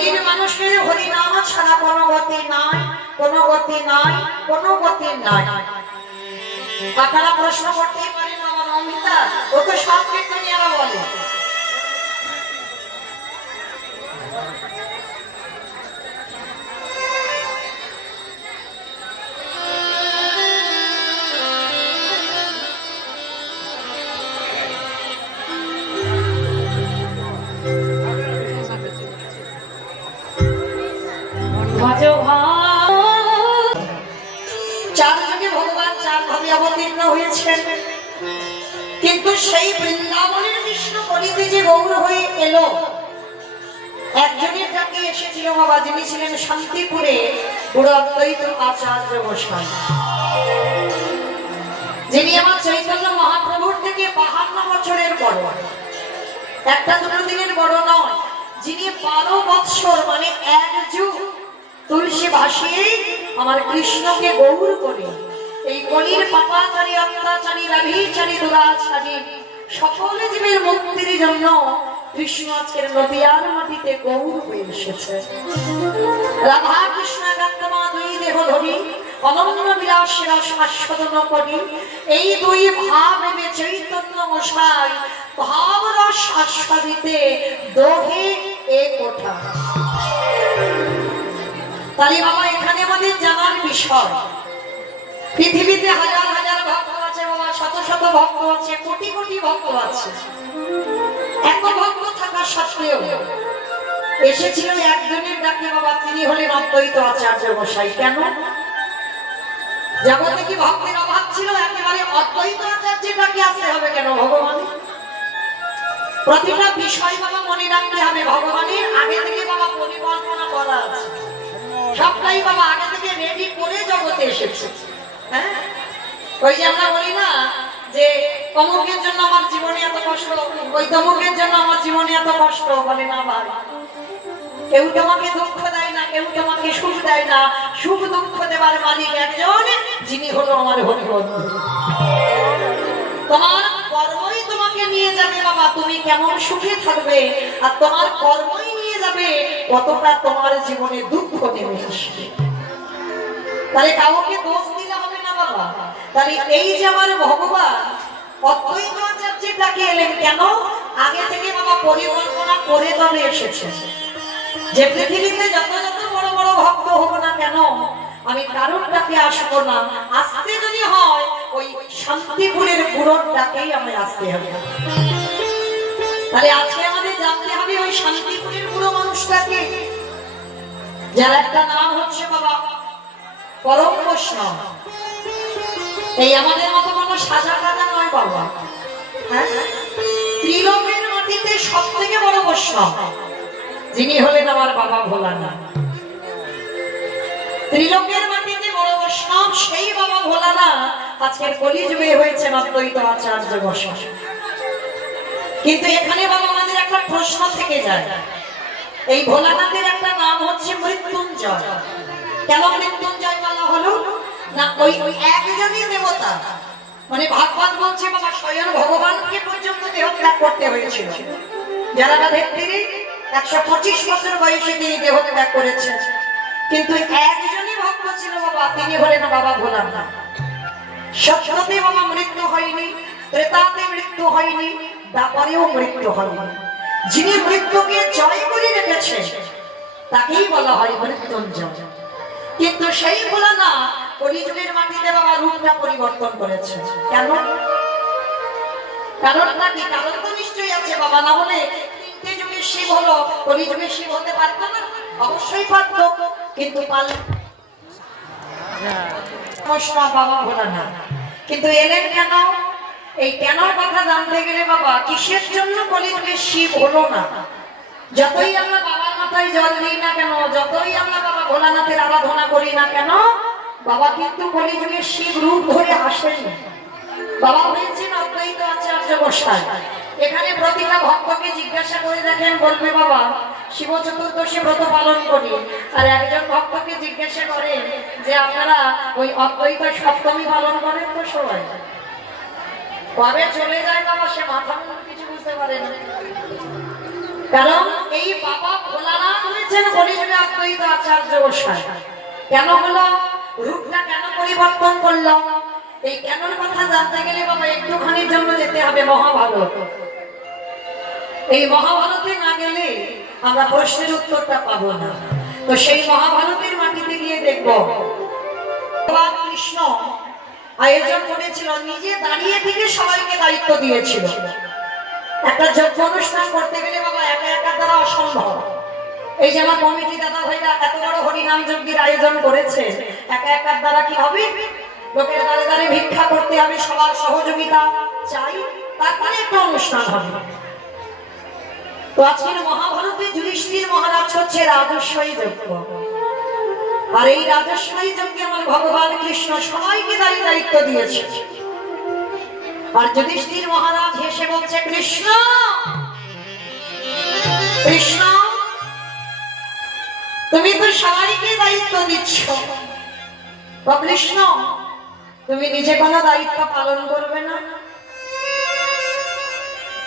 কলির মানুষের হরিনাম ছাড়া কোনো গতি নাই, কোনো গতি নাই, কোনো গতি নাই। আপনারা প্রশ্ন করতেই পারেন আমার অমিতা, ও তো সব কীর্তনিয়ারা বলে। চার যুগে ভগবান চার ভাবে অবতীর্ণ হয়েছেন, কিন্তু সেই বৃন্দাবনের কৃষ্ণ কলিতে যে গৌর হয়ে এলো, একজনের ডাকে এসেছিল বাবা, যিনি ছিলেন শান্তিপুরে বুড়ো অদ্বৈত আচার্য গোস্বামী, যিনি আমার চৈতন্য মহাপ্রভুর থেকে 52 বছরের বড়, একটা দুটো দিনের বড় নয়, যিনি 12 বৎসর মানে 1 যুগ তুলসী ভাসিয়ে আমার কৃষ্ণকে গৌর করে এই কলির পাপাচারী অত্যাচারী রাভিচারী দুরাচারী সকল জীবের মুক্তির জন্য কৃষ্ণ আজকের নদিয়ার মাটিতে গৌর হয়ে এসেছে। রাধা কৃষ্ণ একাত্মা দুই দেহ ধরি অনন্য বিলাসের শাশ্বত করি, এই দুই ভাব এবে চৈতন্য মশাই ভাব রস আস্বাদিতে দোহে এ কোঠা। তাহলে বাবা এখানে আমাদের জানার বিষয়, পৃথিবীতে হাজার হাজার ভক্ত আছে বাবা, শত শত ভক্ত আছে, কোটি কোটি ভক্ত আছে, এত ভক্ত থাকা সত্ত্বেও এসেছিল একজনের ডাকে বাবা, তিনি হলেন অদ্বৈত আচার্য গোসাই। কেন? জগতে কি ভক্তের অভাব ছিল? একেবারে অদ্বৈত আচার্যের ডাকে আসতে হবে কেন ভগবান? প্রতিটা বিষয় বাবা মনে রাখতে হবে, ভগবানের আগে থেকে বাবা পরিকল্পনা করা আছে, সবটাই বাবা আগে থেকে রেডি করে জগতে এসেছে। হ্যাঁ, ওই যে আমরা বলি না যে অমুকের জন্য আমার জীবনে এত কষ্ট, ওই তমুকের জন্য আমার জীবনে এত কষ্ট, বলে না ভাই, কেউ তোমাকে দুঃখ দেয় না, কেউ তোমাকে সুখ দেয় না, সুখ দুঃখ দেবার মালিক একজন, যিনি হলো আমার হরিবন্ধু। তোমার কর্মই তোমাকে নিয়ে যাবে বাবা তুমি কেমন সুখে থাকবে, আর তোমার কর্মই নিয়ে যাবে কতটা তোমার জীবনে দুঃখ নেমে আসবে। তাহলে কাউকে দোষ দিলে হবে না বাবা। তাহলে এই যে আমার ভগবান অদ্বৈত আচার্যের ডাকে এলেন কেন? আগে থেকে বাবা পরিকল্পনা করে তবে এসেছে যে পৃথিবীতে যত যত বড় বড় ভক্ত হবো না কেন, আমি কারোর ডাকে আসবো না, আসতে যদি হয় ওই শান্তিপুরের বুড়োর ডাকেই আমি আসতে হবে। তাহলে আজকে আমাদের জানতে হবে ওই শান্তিপুরের বুড়ো মানুষটাকে, যার একটা নাম হচ্ছে বাবা পরম বৈষ্ণব। এই আমাদের মতো কোনো সাজা কাজা নয় বাবা, হ্যাঁ, ত্রিলোকের মাটিতে সব থেকে বড় বৈষ্ণব যিনি হলেন আমার বাবা ভোলানাথ। ত্রিলোকের মাটিতে বড় বৈষ্ণব সেই বাবা ভোলানাথ আজকের কলিযুগে হয়েছেন অদ্বৈত আচার্য গোসাই। কিন্তু এখানে বাবা আমাদের একটা প্রশ্ন থেকে যায়, এই ভোলানাথের একটা নাম হচ্ছে মৃত্যুঞ্জয়। কেন মৃত্যুঞ্জয় বলা হলো? না ওই একজনই দেবতা, মানে ভাগবত বলছে বাবা স্বয়ং ভগবানকে পর্যন্ত দেহ ত্যাগ করতে হয়েছিল। যারা রাধের 125 বছর বয়সে তিনি দেহ ত্যাগ করেছেন, কিন্তু একজনই ভক্ত ছিল বাবা, তিনি হলেন বাবা ভোলানাথ। সত্যতে বাবা মৃত্যু হয়নি, ত্রেতাতে মৃত্যু হয়নি, দ্বাপরেও মৃত্যু হয়নি। যিনি মৃত্যুকে জয় করে রেখেছে তাকেই বলা হয় মৃত্যুঞ্জয়। কিন্তু সেই ভোলানাথ কলিযুগের মাটিতে বাবা রূপটা পরিবর্তন করেছে। কেন? কারণটা কি? কারণ তো নিশ্চয়ই আছে বাবা, না হলে তিনটে যুগের শিব হলো, কলিযুগে শিব হতে পারতো না? অবশ্যই পারতো, কিন্তু পারল বাবা ভোলানাথ। কিন্তু এলেন কেন? এই কেনর কথা জানতে গেলে বাবা কিসের জন্য কলিযুগে শিব হলো না? যতই আমরা বাবার মাথায় জল দিই না কেন, যতই আমরা বাবা ভোলানাথের আরাধনা করি না কেন, বাবা কিন্তু কলিযুগে শিব রূপ ধরে আসেনি। বাবা হয়েছেন অদ্বৈত আচার্য গোসাই। এখানে প্রতিটা ভক্তকে জিজ্ঞাসা করে দেখেন, বলবে বাবা শিব চতুর্দশী ব্রত পালন করি, আর একজন ভক্তকে জিজ্ঞাসা করে যে আপনারা ওই অদ্বৈত সপ্তমী পালন করেন তো সবাই, কবে চলে যায় বাবা সে মাথা কিছু বুঝতে পারে না। কারণ এই বাবা ভোলানাথ হচ্ছেন কলিযুগে অদ্বৈত আচার্য গোসাই। কেন হলো, রূপটা কেন পরিবর্তন করলো, এই কেনর কথা জানতে গেলে বাবা একটুখানির জন্য যেতে হবে মহাভারত। এই মহাভারতে না গেলে আমরা প্রশ্নের উত্তরটা পাবো না। তো সেই মহাভারতের মাটিতে গিয়ে দেখবো ভগবান কৃষ্ণ আয়োজন করেছিল, নিজে দাঁড়িয়ে থেকে সবাইকে দায়িত্ব দিয়েছিল। একটা যজ্ঞ অনুষ্ঠান করতে গেলে বাবা একা একা দ্বারা অসম্ভব। এই যে আমার কমিটি দাদা ভাইরা এত বড় হরিনাম যজ্ঞের আয়োজন করেছে, একা একার দ্বারা কি হবে? লোকের দ্বারে দ্বারে ভিক্ষা করতে হবে, সবার সহযোগিতা চাই, তারপরে একটা অনুষ্ঠান হবে। তো আজকের মহাভারতে যুধিষ্ঠির মহারাজ হচ্ছে রাজস্বী যজ্ঞ, আর এই রাজস্বী যজ্ঞে আমার ভগবান কৃষ্ণ সবাইকে দায়িত্ব দিয়েছে। আর যুধিষ্ঠির মহারাজ হেসে বলছে, কৃষ্ণ কৃষ্ণ তুমি তো সবাইকে দায়িত্ব দিচ্ছ, কৃষ্ণ তুমি নিজে কোনো দায়িত্ব পালন করবে না?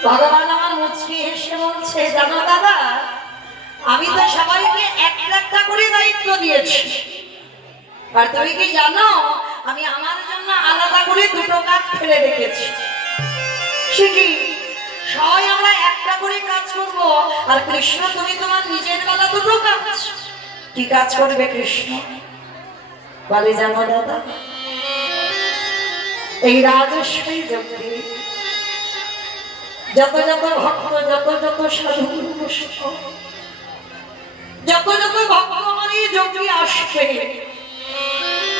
ভগবান আমার মুচকি হেসে বলছে, জানো দাদা, আমি তো সবাইকে একটা একটা করে দায়িত্ব দিয়েছি, আর তুমি কি জানো আমি আমার জন্য আলাদা করে দুটো কাজ ফেলে রেখেছি। সে কি? সবাই আমরা একটা করে কাজ করব, আর কৃষ্ণ তুমি তোমার নিজের বেলা দুটো কাজ। কি কাজ করবে কৃষ্ণ? বলে, জানো দাদা, এই রাজস্বী যজ্ঞে যত যত ভক্ত, যত যত সাধু, যত যত ভক্ত আমার এই যজ্ঞে আসবে,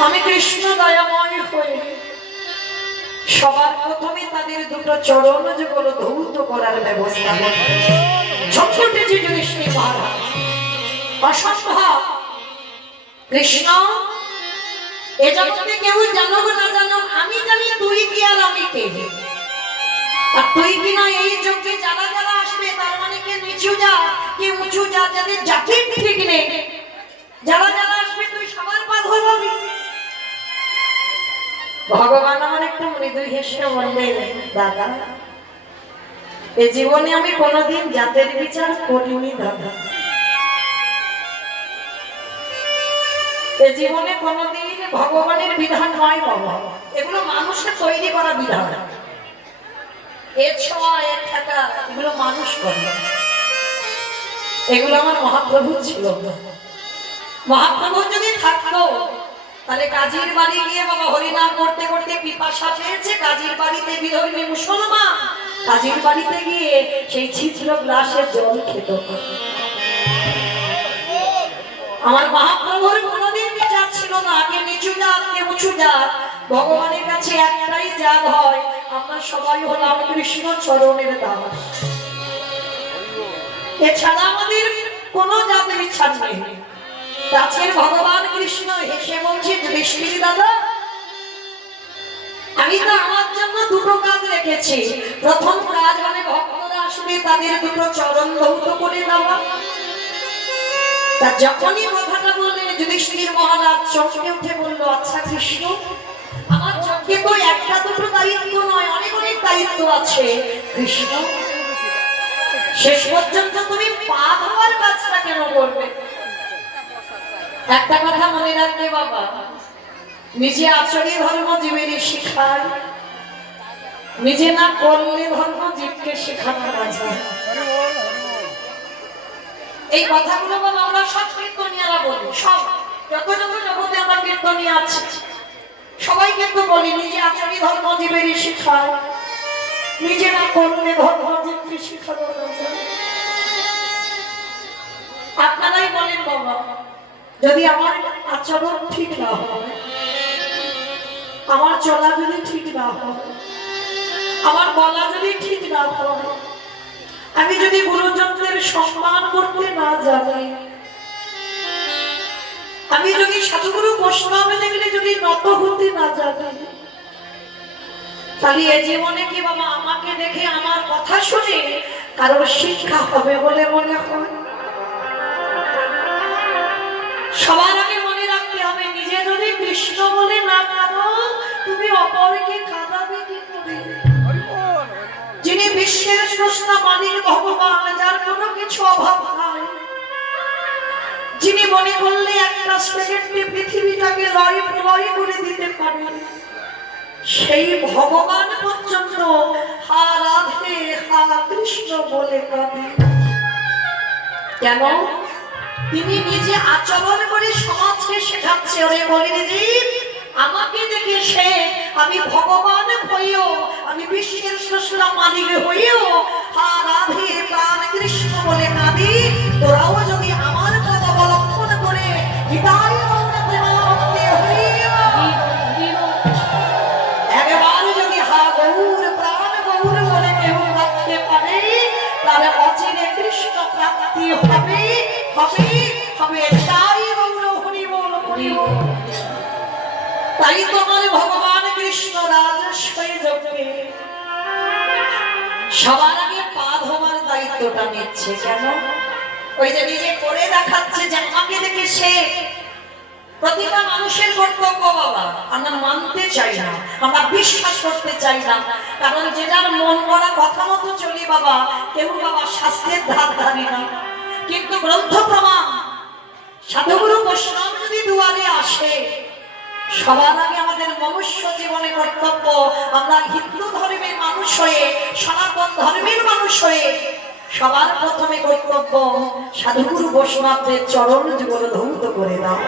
আমি কৃষ্ণ দয়াময় হয়ে সবার প্রথমে তাদের দুটো চরণ যুগল ধৌত করার ব্যবস্থা ছটফটেছে যুধিষ্ঠির মহারাজ। অসম্ভব কৃষ্ণ, এ জগতে কেউ জানুক না জানুক, আমি জানি তুই কি আর আমি কে। আর তুই বিনা এই যজ্ঞে যারা যারা আসবে, তার মানে কে নিচু যা কে উঁচু যা, যাদের জাতির ঠিক নেই, যারা যারা আসবে তুই সবার পা ধরবি। ভগবান আমার একটু মৃদু হেসে বললে, দাদা এ জীবনে আমি কোনোদিন জাতের বিচার করিনি দাদা, এ জীবনে কোনোদিন ভগবানের বিধান নয় বাবা, এগুলো মানুষের তৈরি করা বিধান। এর ছোঁয়া এর ঠাটা এগুলো মানুষ করে, এগুলো আমার মহাপ্রভু ছিল। মহাপ্রভু যদি থাকতো তাহলে কাজীর বাড়ি গিয়ে বাবা হরিনাম করতে করতে পিপাসা পেয়েছে, কাজীর বাড়িতে বিধর্মী মুসলমান, কাজীর বাড়িতে গিয়ে সেই ছিদ্র গ্লাসের জল খেত। আমার মহাপ্রভুর কোনোদিন বিচার ছিল না কে নিচু জাত কে উঁচু জাত। ভগবানের কাছে একটাই জাত হয়, আমরা সবাই হলাম কৃষ্ণ চরণের দাস, এছাড়া আমাদের কোনো জাতের ইচ্ছা নেই। কাছের ভগবান কৃষ্ণ হেসে বলছে, যুধিষ্ঠির দাদা, আমি তো আমার জন্য দুটো কাজ রেখেছি। প্রথম কাজ মানে ভক্তরা আসবে তাদের দুটো চরণ ধৌত করে দেওয়া। তা যখনই কথাটা বললেন যুধিষ্ঠির মহারাজ চমকে উঠে বলল, আচ্ছা কৃষ্ণ, আমার যজ্ঞে তো একটা দুটো দায়িত্ব নয়, অনেক অনেক দায়িত্ব আছে। কৃষ্ণ, শেষ পর্যন্ত তুমি পা ধোয়ার কাজটা কেন করবে? একটা কথা মনে রাখবে বাবা, নিজে আচরণে ধর্ম জীবেরই শিখায়, নিজে না করলে ধর্ম জীবকে শেখানো না যায়। এই কথাগুলো বাবা আমরা সব কীর্তনিয়ারা বলি, সব যত যত জগতে আমরা কীর্তনিয়া আছি সবাই কিন্তু বলি, নিজে আচরণে ধর্ম জীবেরই শিখায়, নিজে না করলে ধর্ম জীবকে শেখানো না যায়। আপনারাই বলেন বাবা, যদি আমার আচরণ ঠিক না হয়, আমার চলা যদি ঠিক না হয়, আমার বলা যদি ঠিক না হয়, আমি যদি গুরুজনদের সম্মান করতে না জানি, আমি যদি সাধুগুরু বৈষ্ণবে গেলে যদি নত হতে না জানি, তাহলে এ জীবনে কি বাবা আমাকে দেখে আমার কথা শুনে কারোর শিক্ষা হবে বলে মনে হয়? সবার আগে মনে রাখতে হবে, নিজে যদি কৃষ্ণ বলে না কাঁদো, তুমি অপরকে কাঁদাবে কি করে? যিনি বিশ্বের স্রষ্টা মালিক ভগবান, যার কোনো কিছু অভাব নাই, মনে করলে একটা সেকেন্ডে পৃথিবীটাকে লড়ে প্রলয় করে দিতে পারে, সেই ভগবান পর্যন্ত হা রাধে হা কৃষ্ণ বলে কাঁদে। কেন? তিনি নিজে আচরণ করে সমাজকে শেখাচ্ছে, ওরে বলির জীব আমাকে দেখে সে আমি ভগবান হইও, আমি বিশ্বের স্রষ্টা মালিক হইও হা রাধে প্রাণ কৃষ্ণ বলে কাঁদি। তোরাও যদি আমার পদ অবলম্বন করে হৃদয় একবার যদি হা গৌর প্রাণ গৌর বলে কেউ রাখতে পারে, তাহলে অচিরে কৃষ্ণ প্রাপ্তি হবে হবে হবে। তাই গৌর হরি বল হরি বল। তাই তোমার ভগবান কৃষ্ণ রাজস্বই যজ্ঞে সবার আগে পা ধোয়ার দায়িত্বটা নিচ্ছে। কেন? ওই যে নিজে করে দেখাচ্ছে যে আমাকে দেখে সে। প্রতিটা মানুষের কর্তব্য বাবা, আমরা মানতে চাই না, আমরা বিশ্বাস করতে চাই না, কারণ যে যার মন গড়া কথা মতো চলি বাবা, কেউ বাবা শাস্ত্রের ধার ধারি না। কিন্তু গ্রন্থ প্রমাণ সাধুগুরু বৈষ্ণব যদি দুয়ারে আসে, সবার আগে আমাদের মনুষ্য জীবনে কর্তব্য, আমরা হিন্দু ধর্মের মানুষ হয়ে সনাতন ধর্মের মানুষ হয়ে সবার প্রথমে কর্তব্য সাধুগুরু বৈষ্ণবদের চরণ যুগল ধৌত করে দাও।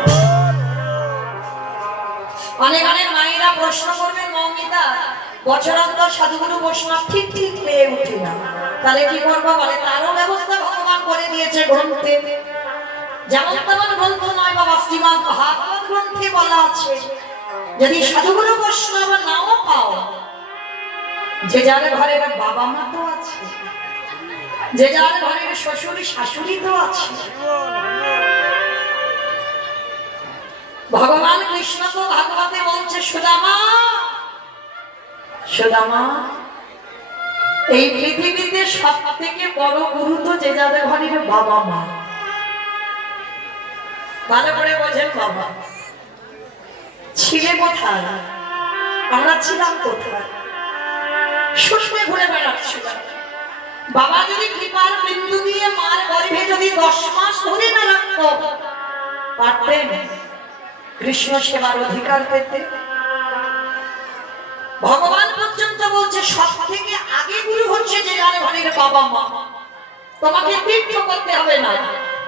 অনেক অনেক মায়েরা প্রশ্ন করবেন, মৌমিতা বছরান্তর সাধুগুরু বৈষ্ণব ঠিক ঠিক পেয়ে উঠি না, তাহলে কি করবো? বলে তারও ব্যবস্থা ভগবান করে দিয়েছে গ্রন্থে। যেমন তেমন গ্রন্থ নয় বাবা, শ্রীমদ্ ভাগবত গ্রন্থে বলা আছে যদি সাধুগুরু বৈষ্ণব নাও পাও, যে যার ঘরের বাবা মা তো আছে, যে যার ঘরের শ্বশুর শাশুড়ি তো আছে। ভগবান কৃষ্ণ তো ভাগবতে বলছে, সুদামা সুদামা এই পৃথিবীতে সব থেকে বড় গুরু তো যে যাদের ঘরের বাবা মা। ভালো করে বোঝেন বাবা, ছিলে কোথায়? আমরা ছিলাম কোথায়? শুষ্মে ঘুরে বেড়াচ্ছিলাম। বাবা যদি কৃপার বিন্দু দিয়ে মার গর্ভে যদি 10 মাস ধরে না রাখতো, পারতেন কৃষ্ণ সেবার অধিকার পেতে? ভগবান পর্যন্ত বলছে সব থেকে আগে গুরু হচ্ছে যে যার ঘরের বাবা মা। তোমাকে তীর্থ করতে হবে না,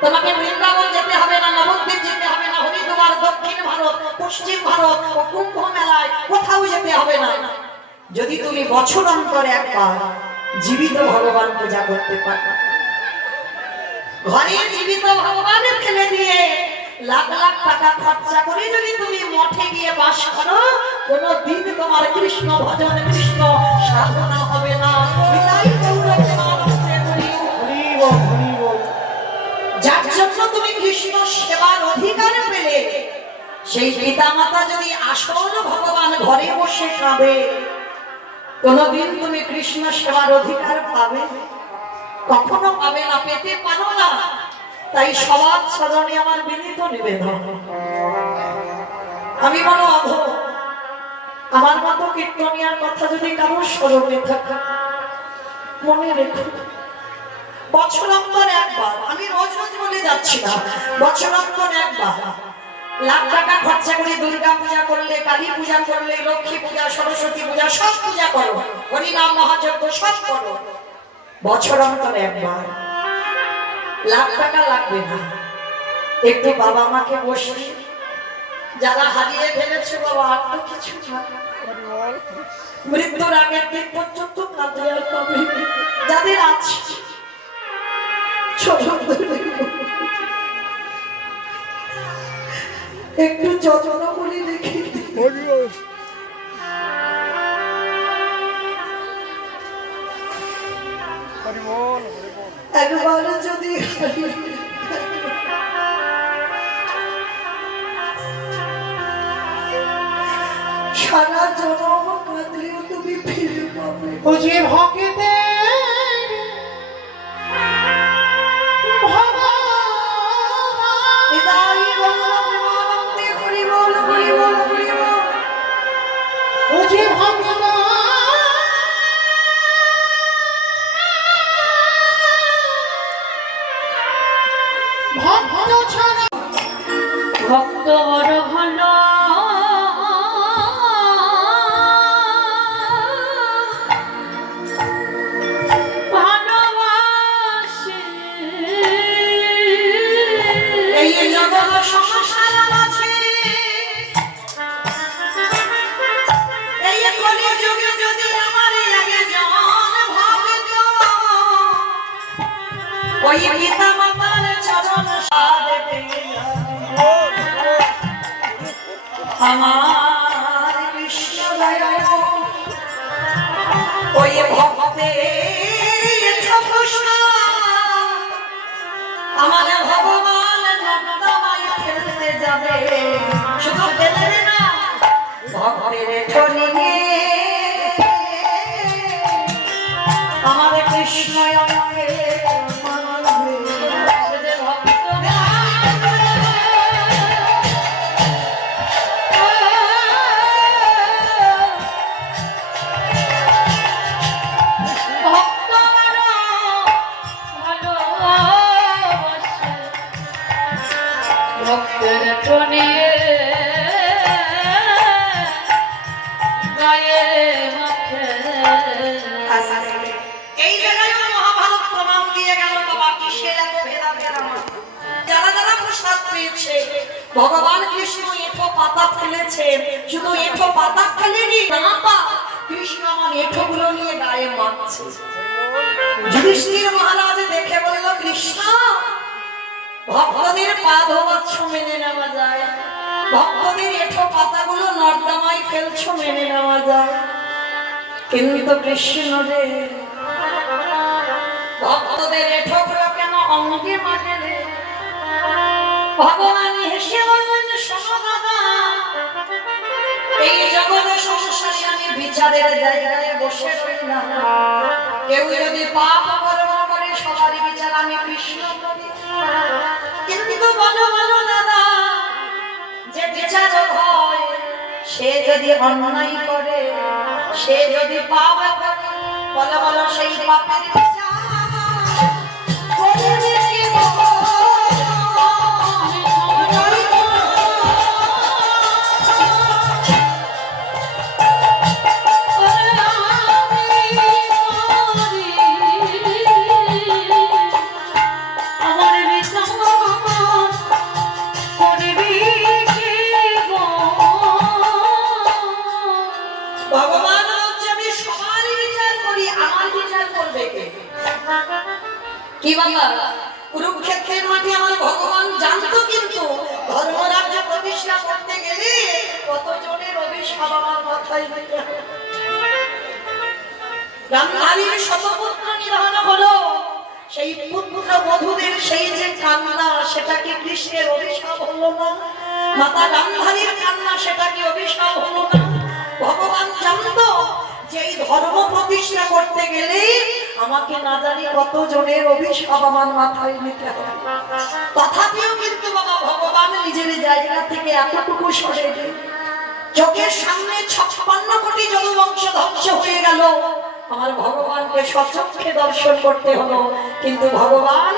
তোমাকে বৃন্দাবন যেতে হবে না, নবদ্বীপ যেতে হবে না, হরিদ্বার, দক্ষিণ ভারত, পশ্চিম ভারত ও কুম্ভ মেলায় কোথাও যেতে হবে না। যদি তুমি বছর অন্তর একবার জীবিত ভগবান পূজা করতে পারো, ঘরে জীবিত ভগবানের ফেলে দিয়ে লাখ লাখ টাকা খরচা করে যদি তুমি মঠে গিয়ে বাস করো, কোনদিন তোমার কৃষ্ণ ভজন কৃষ্ণ সাধনা হবে না। যার জন্য তুমি কৃষ্ণ সেবার অধিকার পেলে, সেই পিতা মাতা যদি আসল ভগবান ঘরে বসে কাঁদে, কোনদিন তুমি কৃষ্ণ সেবার অধিকার পাবে? কখনো পাবে না, পেতে পারো না। তাই সবার সাধনে আমার বিনীত নিবেদন, আমি বলো অধ আমার মতো কীর্তনিয়ার কথা যদি কারোর স্মরণে থাকে, মনে রেখো বছরান্তর একবার, আমি রোজ রোজ বলে যাচ্ছি না, বছরান্তর একবার লাখ টাকা খরচা করে দুর্গা পূজা করলে, কালী পূজা করলে, লক্ষ্মী পূজা, সরস্বতী পূজা সব পূজা করো, হরিনাম মহাযজ্ঞ সব করো, বছরান্তর একবার লাখ টাকা লাগবে না, একটু বাবা মাকে বসে, যারা হারিয়ে ফেলেছে বাবা আর তো কিছু না, মৃত্যুর আগের দিন পর্যন্ত কাঁদে আর পাবে, যাদের আছে একটু যত্ন করে রেখে একবার যদি সারা জনম কাঁদলেও তুমি ফিরে পাবে। ও যে ভক্তে ভক্ত বড় ভালো ভালোবাসে এই জগৎ সংসার আছে এই কলিযুগে যদি আমার একজন ভক্ত ওই পিতা মাতার চরণ সাধে আমার কৃষ্ণ দয়াল ওই ভক্তের প্রশ্ন আমার ভগবান জগদমায় ফেলতে যাবে শুধু ফেলবে না ভক্তের ঠনিয়ে আমার কৃষ্ণ আমাকে এই জায়গায় মহাভারত প্রমাণ দিয়ে গেল বাবা কিসের এত ভেদাভেদ আমার যারা যারা প্রসাদ পেয়েছে ভগবান কৃষ্ণ এঁঠো পাতা ফেলেছে শুধু এঁঠো পাতা ফেলেনি না পা কৃষ্ণ আমার এঁঠোগুলো নিয়ে গায়ে মাখছে যুধিষ্ঠির মহারাজ দেখে বলল কৃষ্ণ ভক্তদের পা ধোয়াচ্ছ মেনে নেওয়া যায় ভক্তদের এঁঠো পাতাগুলো নর্দমায় ফেলছো মেনে নেওয়া যায় কিন্তু কৃষ্ণ রে ভক্তদের এঠোগুলো কেন অঙ্গে মাঝে রে ভগবান হেসে বললেন শোনো দাদা এই জগতে সংসারে আমি বিচারের জায়গায় বসে রইলাম কেউ যদি পাপ কর্ম করে সবারই বিচার আমি কৃষ্ণ করি কিন্তু বলো বলো দাদা যে বিচারক হয় সে যদি অন্যায় করে সে যদি পাপ করে বলো বলো সেই পাপের কি বাবা কুরুক্ষেত্রের মাঠে আমার ভগবান জানতো কিন্তু ধর্মরাজ্য প্রতিষ্ঠা করতে গেলে কতজনের অভিশাপ আমার মাথায় নিতে হবে গান্ধারীর শতপুত্র নিধন হলো সেই পুত্র বধূদের সেই যে কান্না সেটা কি কৃষ্ণের অভিশাপ হলো না মাতা গান্ধারীর কান্না সেটা কি অভিশাপ হলো না ভগবান জানতো যে এই ধর্ম প্রতিষ্ঠা করতে গেলে আমাকে না জানি কত জনের অভিশাপ আমার মাথায় নিতে হবে তথাপিও কিন্তু বাবা ভগবান নিজের জায়গা থেকে এতটুকু সরে গেল চোখের সামনে 56 কোটি জনবংশ ধ্বংস হয়ে গেল আমার ভগবানকে সচক্ষে দর্শন করতে হলো কিন্তু ভগবান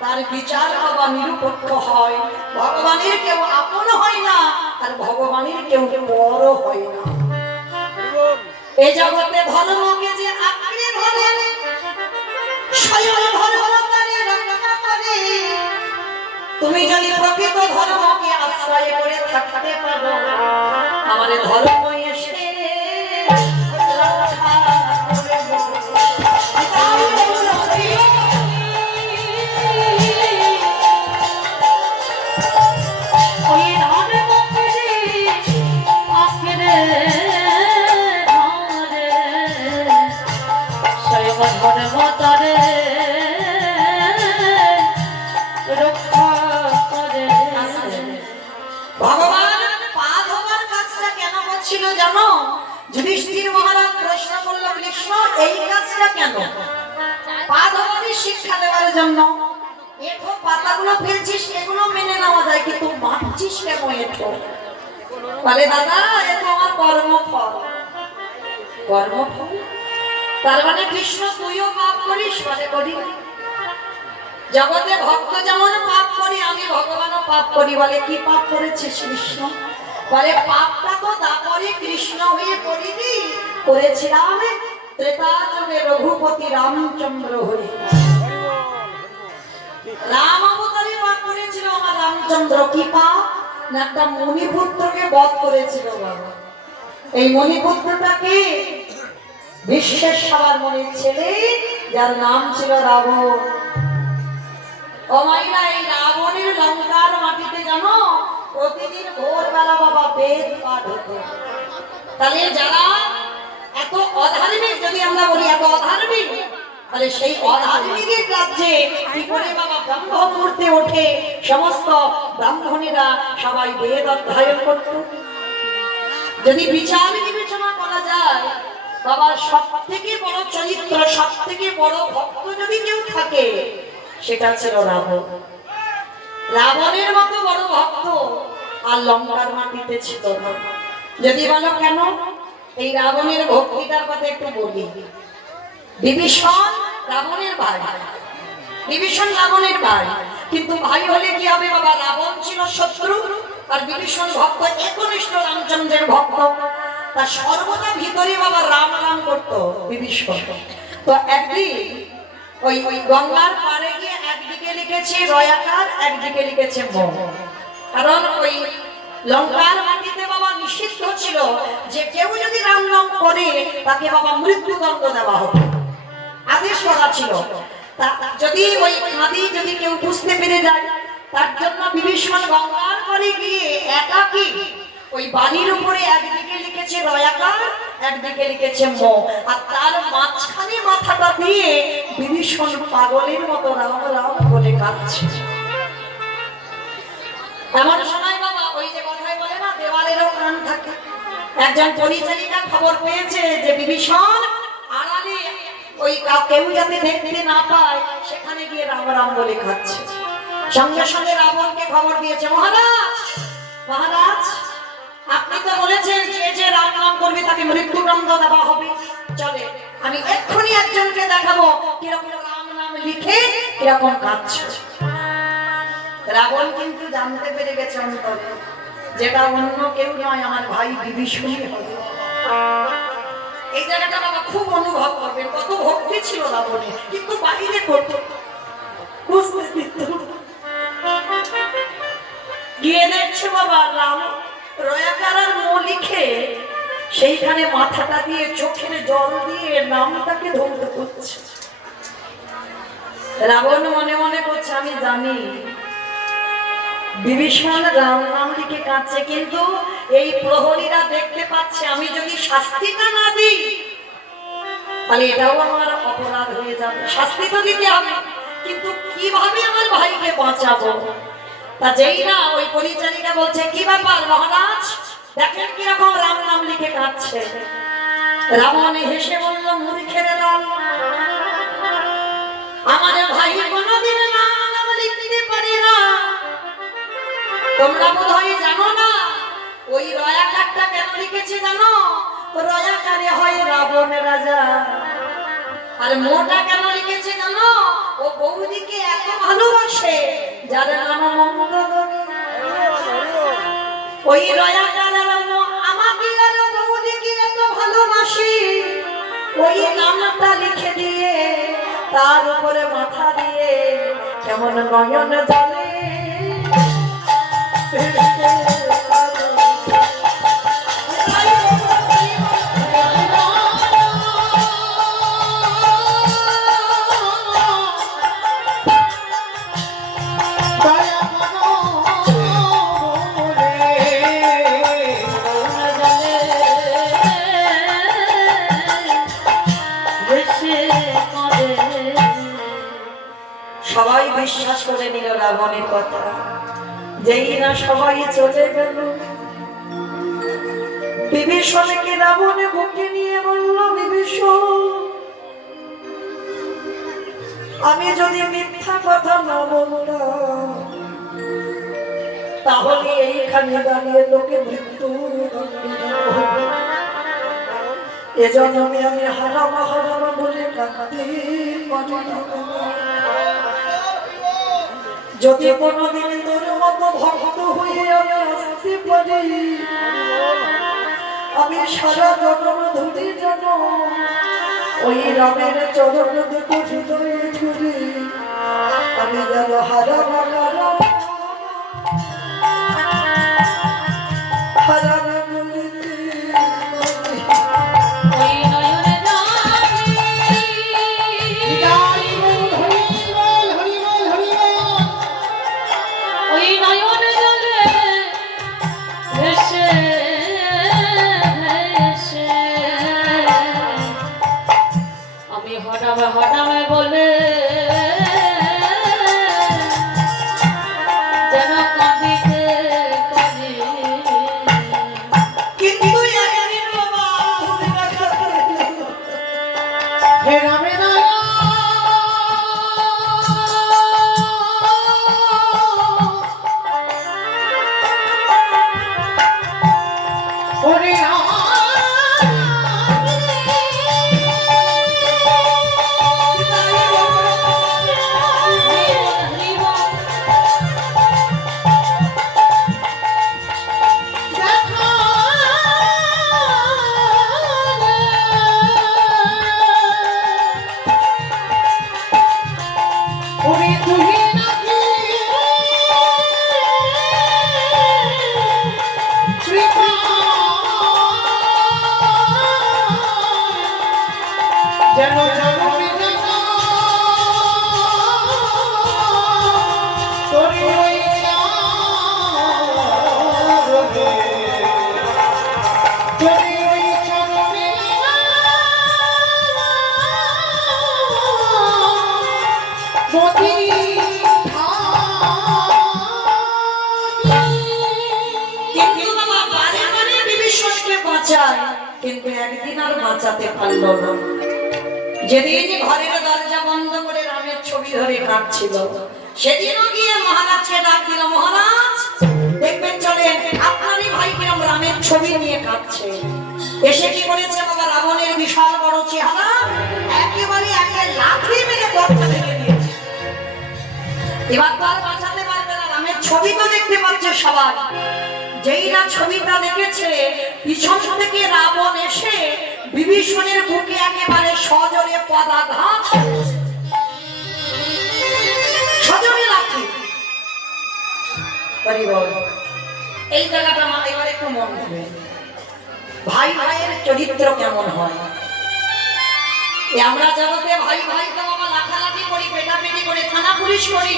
তার বিচার বাবা নিরপেক্ষ হয় ভগবানের কেউ আপন হয় না আর ভগবানের কেউ পর হয় না এই জগতে ধর্মকে যে আঁকড়ে ধরে স্বয়ং ধর্ম তারে রক্ষা করে তুমি যদি প্রকৃত ধর্মকে আশ্রয় করে থাকতে পারো আমার ধর্ম এসে রক্ষা ভগবান পা ধোবার কাজটা কেন করছিল জানো যুধিষ্ঠির মহারাজ প্রশ্ন করলো কৃষ্ণ এই কাজটা কেন পা ধোবারই শিক্ষা দেওয়ার জন্য এঠো পাতাগুলো ফেলছিস এগুলো মেনে নেওয়া যায় কিন্তু মারছিস কেন এঠো বলে দাদা এ তো আমার কর্মফল কর্মফল তার মানে কৃষ্ণ তুইও পাপ করিস বলে করি জগতে ভক্ত যেমন পাপ করি, আমি ভগবানও পাপ করি। বলে কি পাপ করেছিস কৃষ্ণ? বলে পাপটা তো দাপরে কৃষ্ণ হয়ে করিনি, করেছিলাম ত্রেতা যুগে রঘুপতি রামচন্দ্র হয়ে। রাম অবতারে পাপ করেছিল আমার রামচন্দ্র। কি পাপ? না একটা মণিপুত্রকে বধ করেছিল বাবা। এই মণিপুত্রটাকে বিশ্বের সবার মনের ছেলে, যার নাম ছিল রাবণ। ও মাইনা, এই রাবণের লঙ্কার মাটিতে জানো প্রতিদিন ভোরবেলা বাবা বেদ পাঠ হতো। তাহলে যারা এত অধার্মিক, যদি আমরা বলি এত অধার্মিক, তাহলে সেই অধার্মিকের রাজ্যে কি করে বাবা ব্রহ্ম মুহূর্তে ওঠে সমস্ত ব্রাহ্মণীরা সবাই বেদ অধ্যয়ন করত। যদি বিচার বিবেচনা করা যায় বাবা, সব থেকে বড় চরিত্র, সব থেকে বড় ভক্ত যদি কেউ থাকে সেটা ছিল রাবণ। রাবণের মতো বড় ভক্ত আর লঙ্কার মাটিতে ছিল না। যদি বলো কেন, এই রাবণের ভক্তিটার কথা একটু বলি। বিভীষণ রাবণের ভাই, বিভীষণ রাবণের ভাই, কিন্তু ভাই হলে কি হবে বাবা? রাবণ ছিল শত্রু আর বিভীষণ ভক্ত, একনিষ্ঠ রামচন্দ্রের ভক্ত। তার সর্বদা ভিতরে বাবা রাম রাম করতো বিভীষণ। তো একদিন ওই গঙ্গার পাড়ে গিয়ে একদিকে লিখেছে রয়াকার, একদিকে লিখেছে ম। কারণ ওই লঙ্কার মাটিতে বাবা নিষিদ্ধ ছিল যে কেউ যদি রাম নাম করে তাকে বাবা মৃত্যুদণ্ড দেওয়া হবে, আদেশ করা ছিল। যদি ওই কাঁদি যদি কেউ বুঝতে পেরে যায়, তার জন্য বিভীষণ গঙ্গার পাড়ে গিয়ে একাকী ওই বাড়ির উপরে একদিকে লিখেছে রয়াকার, একদিকে লিখেছে ম, আর তার মাঝখানে মাথাটা দিয়ে বিভীষণ পাগলের মতো রাম রাম বলে কাঁদছে। এমন সময় বাবা ওই যে কথায় বলে না দেওয়ালেরও কান থাকে, একজন পরিচারিকা খবর পেয়েছে যে বিভীষণ আড়ালে ওই কেউ যাতে দেখতে না পায় সেখানে গিয়ে রাম রাম বলে কাঁদছে। সঙ্গে সঙ্গে রাবণকে খবর দিয়েছে, মহারাজ মহারাজ, আপনি তো বলেছেন যে রাম নাম করবে তাকে মৃত্যুদণ্ড দেওয়া হবে। চলে আমি এক্ষুনি একজনকে দেখাবো কিরকম রাম নাম লিখে কিরকম কাঁদছে। রাবণ কিন্তু জানতে পেরে গেছে অন্তরে যেটা অন্য কেউ নয়, আমার ভাই বিভীষণই হবে। এই জায়গাটা বাবা খুব অনুভব করবেন, কত ভক্তি ছিল রাবণের, কিন্তু বাইরে করতো বুঝতে দিত। গিয়ে দেখছে বাবা রাম রয়াকার আর ম লিখে সেইখানে মাথাটা দিয়ে চোখের জল দিয়ে নামটাকে ধরতে করছে। রাবণ মনে মনে করছে আমি জানি বিভীষণ রাম নাম লিখে কাঁদছে, কিন্তু এই প্রহরীরা দেখতে পাচ্ছে আমি যদি শাস্তিটা না দিই তাহলে এটাও আমার অপরাধ হয়ে যাবে। শাস্তি তো দিতে হবে, কিন্তু কিভাবে আমার ভাইকে বাঁচাবো? তা যেই না ওই পরিচারিকা বলছে কি ব্যাপার মহারাজ, দেখেন কিরকম রাম নাম লিখে কাঁদছে। রাবণ হেসে বলল, মূর্খের দল, আমার ভাই কোনোদিন নাম লিখতে পারে না। তোমরা বোধহয় জানো না ওই রয়াকারটা কেন লিখেছে জানো? রয়াকারে হয় রাবণ রাজা। আর মোটা কেন লিখেছে জানো? ও বৌদিকে এত ভালোবাসে যার নাম মঙ্গলী। ওই রয়াকার আমাকে আর বৌদিকে এত ভালোবাসি, ওই নামটা লিখে দিয়ে তার উপরে মাথা দিয়ে কেমন নয়ন জলে সবাই বিশ্বাস করে নিল রাবণের কথা। যেই না সবাই চলে গেল, বিভীষণকে রাবণে বুকে নিয়ে বলল, বিভীষণ আমি যদি মিথ্যা কথা না বলতাম তাহলে এইখানে দাঁড়িয়ে তোকে মৃত্যু এজন্য আমি হারাম হারাম বলে কাঁদতে পারি না। যদি কোনোদিন তোর মতো ভক্ত হয়ে আমি আসতে পারি, আমি সারা জনম ধরে যেন ওই রামের চরণ দুটো হৃদয়ে ছুরি, আমি যেন হারানো হারানো বলিতে ওই নয়নে ওই নয়নে জলে ভেসে ভেসে আমি হঠাবে হঠাবে বলে যেন কাঁদিতে কাঁদি কিন্তু একদিন বাবা তুমি দেখা হে রামের ওরে ওরে তুই নাকি কৃপা যেন জনমে যেন তোরে ওই চরণে তোরে ওই চরণে মোদি কিন্তু বাবা বারে বারে বিভীষণকে বাঁচায়, কিন্তু একদিন আর বাঁচাতে পারলো না। যেদিন ঘরের দরজা বন্ধ করে রামের ছবি ধরে কাঁদছিল, সেদিনও গিয়ে মহারাজকে ডাক দিল, মহারাজ দেখবেন চলেন আপনারই ভাই কিরম রামের ছবি নিয়ে কাঁদছে। এসে কি করেছে বাবা, রাবণের বিশাল বড় চেহারা একেবারে একে লাথি মেরে দরজা ভেঙে দিয়েছে। এবার তো আর বাঁচাতে পারবে না, রামের ছবি তো দেখতে পাচ্ছে সবাই। যেই না ছবিটা দেখেছে, পিছন থেকে রাবণ এসে বিভীষণের বুকে একেবারে সজোরে পদাঘাত করেছে। সজোরে লাথি। পরিবার এই জায়গাটা মা এবার একটু মন দেবে, ভাই ভাইয়ের চরিত্র কেমন হয়। আমরা জগতে ভাই ভাই তো বাবা লাঠালাঠি করি, পেটাপিটি করি, থানা পুলিশ করি।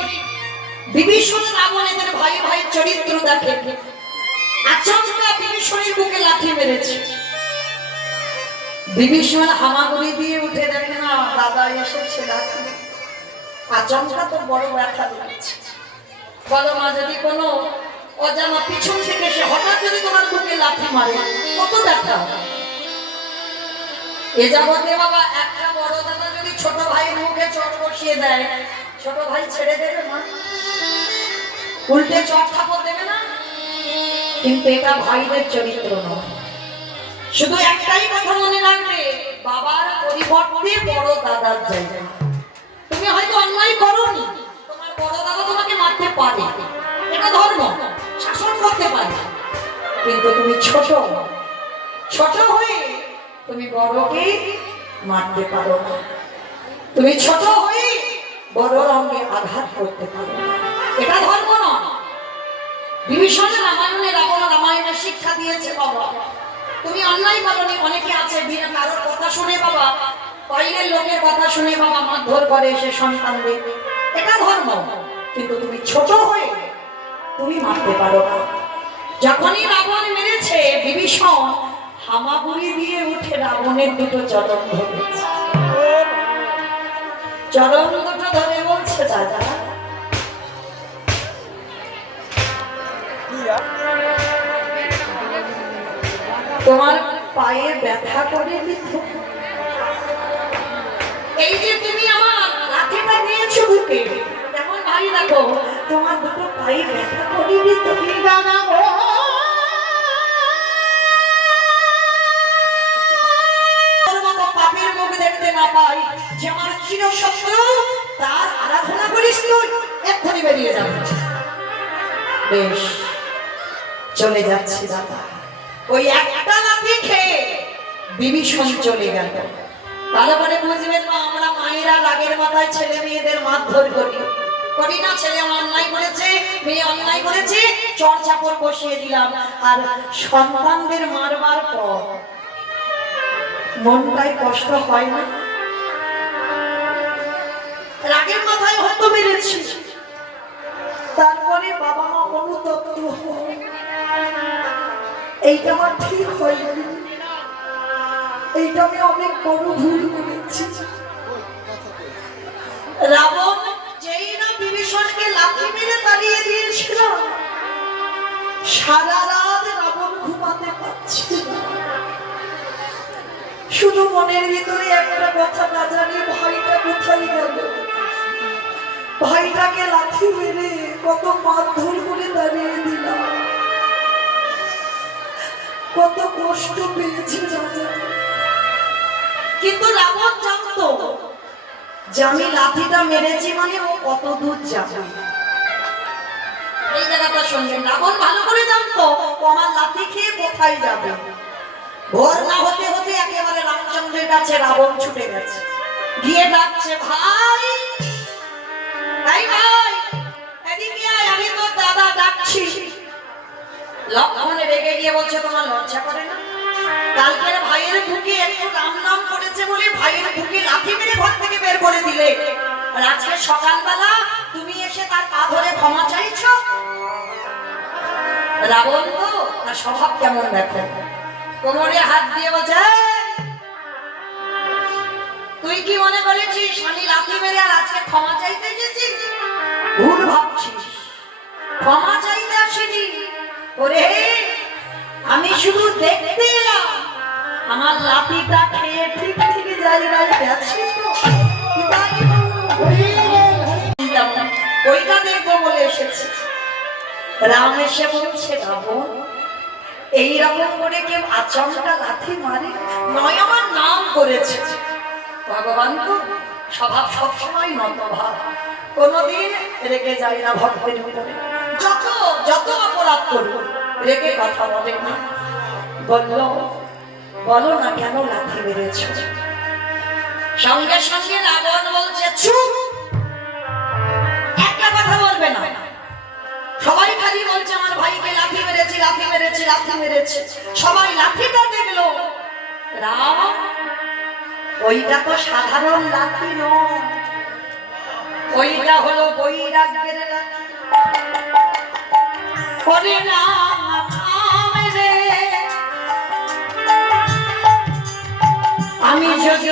বিভীষণ রাবণ এদের ভাই ভাই চরিত্র দেখে। আচমকা বিভীষণের বুকে লাঠি মেরেছে। বিভীষণ হামাগুড়ি দিয়ে উঠে দেখে না দাদা এসেছে লাঠি। আচমকা তো বড় ব্যথা দিচ্ছে। বলো মা, যদি কোনো অজানা পিছন থেকে সে হঠাৎ যদি তোমার বুকে লাঠি মারে, কত ব্যথা হবে। এ যাবতে বাবা একটা বড় দাদা যদি ছোট ভাইয়ের মুখে চট বসিয়ে দেয়, ছোট ভাই ছেড়ে দেবে মা? উল্টে চট থাপড় দেবে না? কিন্তু এটা ভাইদের চরিত্র নয়। শুধু একটাই কথা মনে রাখবে, বাবার পরিবর্তে বড় দাদার জায়গা। তুমি হয়তো অন্যায় করোনি, তোমার বড় দাদা তোমাকে মারতে পারে, এটা ধর্ম, শাসন করতে পারে, কিন্তু তুমি ছোট ছোট হয়ে তুমি বড়কে মারতে পারো না। তুমি ছোট হয়ে বড় রঙে আঘাত করতে পারো না, এটা ধর্ম নয়। বিভীষণ রামায়ণে রাবণ রামায়ণের শিক্ষা দিয়েছে বাবা, তুমি অন্যায় করনি। অনেকে আছে কারোর কথা শুনে বাবা, বাইরের লোকের কথা শুনে বাবা মারধর করে সে সন্তানদের, এটা ধর্ম, কিন্তু তুমি ছোট হয়ে তুমি মারতে পারো না। যখনই রাবণ মেরেছে, বিভীষণ হামাগুড়ি দিয়ে উঠে রাবণের দুটো চরণ ধরেছে। চরণ দুটো ধরে বলছে, দাদা তোমার পায়ে ব্যথা করে দিত, এই যে তুমি আমার লাঠিটা দিয়েছো বুকে, যেমন ভাই দেখো তোমার দুটো পায়ে ব্যথা করে দিত কি দাদা গো। পাপের মুখ দেখতে না পাই, যে আমার চির শত্রু তার আরাধনা করিস তুই, এক্ষুনি বেরিয়ে যাবে। বেশ, চলে যাচ্ছি দাদা। ওই একটা লাথি খেয়ে বিভীষণ চলে গেল। ভালো করে বুঝবেন না, আমরা মায়েরা রাগের মাথায় ছেলে মেয়েদের মারধর করি, করি না? ছেলে অন্যায় করেছে, মেয়ে অন্যায় করেছে, চড় চাপড় বসিয়ে দিলাম। আর সন্তানদের মারবার পর মনটাই কষ্ট হয় না? রাগের মাথায় হয়তো মেরেছি, তারপরে বাবা মা অনুতপ্ত হয়, এইটা আমার ঠিক হয়নি, এইটা আমি অনেক বড় ভুল করেছি। রাবণ যেই না বিভীষণকে লাথি মেরে তাড়িয়ে দিয়েছিল, সারা রাত রাবণ ঘুমাতে পারছিল না। শুধু মনের ভিতরে একটা কথা, না জানি ভাইটা কোথায় গেল। ভাইটাকে লাথি মেরে কত মারধর করে দাঁড়িয়ে দিলাম, কত কষ্ট পেয়েছি রাজা। কিন্তু রাবণ জানতো যে আমি লাঠিটা মেরেছি মানে ও কত দূর যাবে। এই জায়গাটা শুনবেন, রাবণ ভালো করে জানতো ও আমার লাঠি খেয়ে কোথায় যাবে। ভোর না হতে হতে একেবারে রামচন্দ্রের কাছে রাবণ ছুটে গেছে, গিয়ে ডাকছে, ভাই ভাই ভাই এদিকে আয়, আমি তো দাদা ডাকছি। লক্ষ্মণ রেগে গিয়ে বলছে, তোমার লজ্জা করে না? কালকের ভাইয়ের বুকে একটু রাম নাম করেছে বলে ভাইয়ের বুকে লাথি মেরে ঘর থেকে বের করে দিলে, আর আজকে সকালবেলা তুমি এসে তার পা ধরে ক্ষমা চাইছো? রাবণ তো তার স্বভাব কেমন দেখো, কোমরে হাত দিয়ে বলছে, তুই কি মনে করেছিস আমি লাথি মেরে আর আজকে ক্ষমা চাইতে এসেছি? ভুল ভাবছিস, ক্ষমা চাইতে আসিনি। ওরে আমি শুধু দেখতে এলাম আমার লাঠিটা খেয়ে ঠিক ঠিক জায়গায় গেছে তো, ওইটা দেখবো বলে এসেছে। রাম এসে বলছে, রাবণ এইরকম করে কেউ আচমকা লাথি মারে? নয় আমার নাম করেছে। ভগবান তো স্বভাব সবসময় নতভাব, কোনোদিন রেগে যায় না ভক্তের উপরে। যত যত অপরাধ করুন রেগে কথা বলে না। বলল, বলো না কেন লাথি মেরেছ? সঙ্গে সঙ্গে রাবণ বলছে, চুপ, একটা কথা বলবে না। সবাই খালি বলছে আমার ভাইকে লাথি মেরেছি, লাথি মেরেছি, লাথি মেরেছি। সবাই লাঠিটা দেখলো। রাম, ওইটা তো সাধারণ লাঠি নয়, ওইটা হলো বৈরাগ্যের লাঠি। ওরে রাম রে, আমি যদি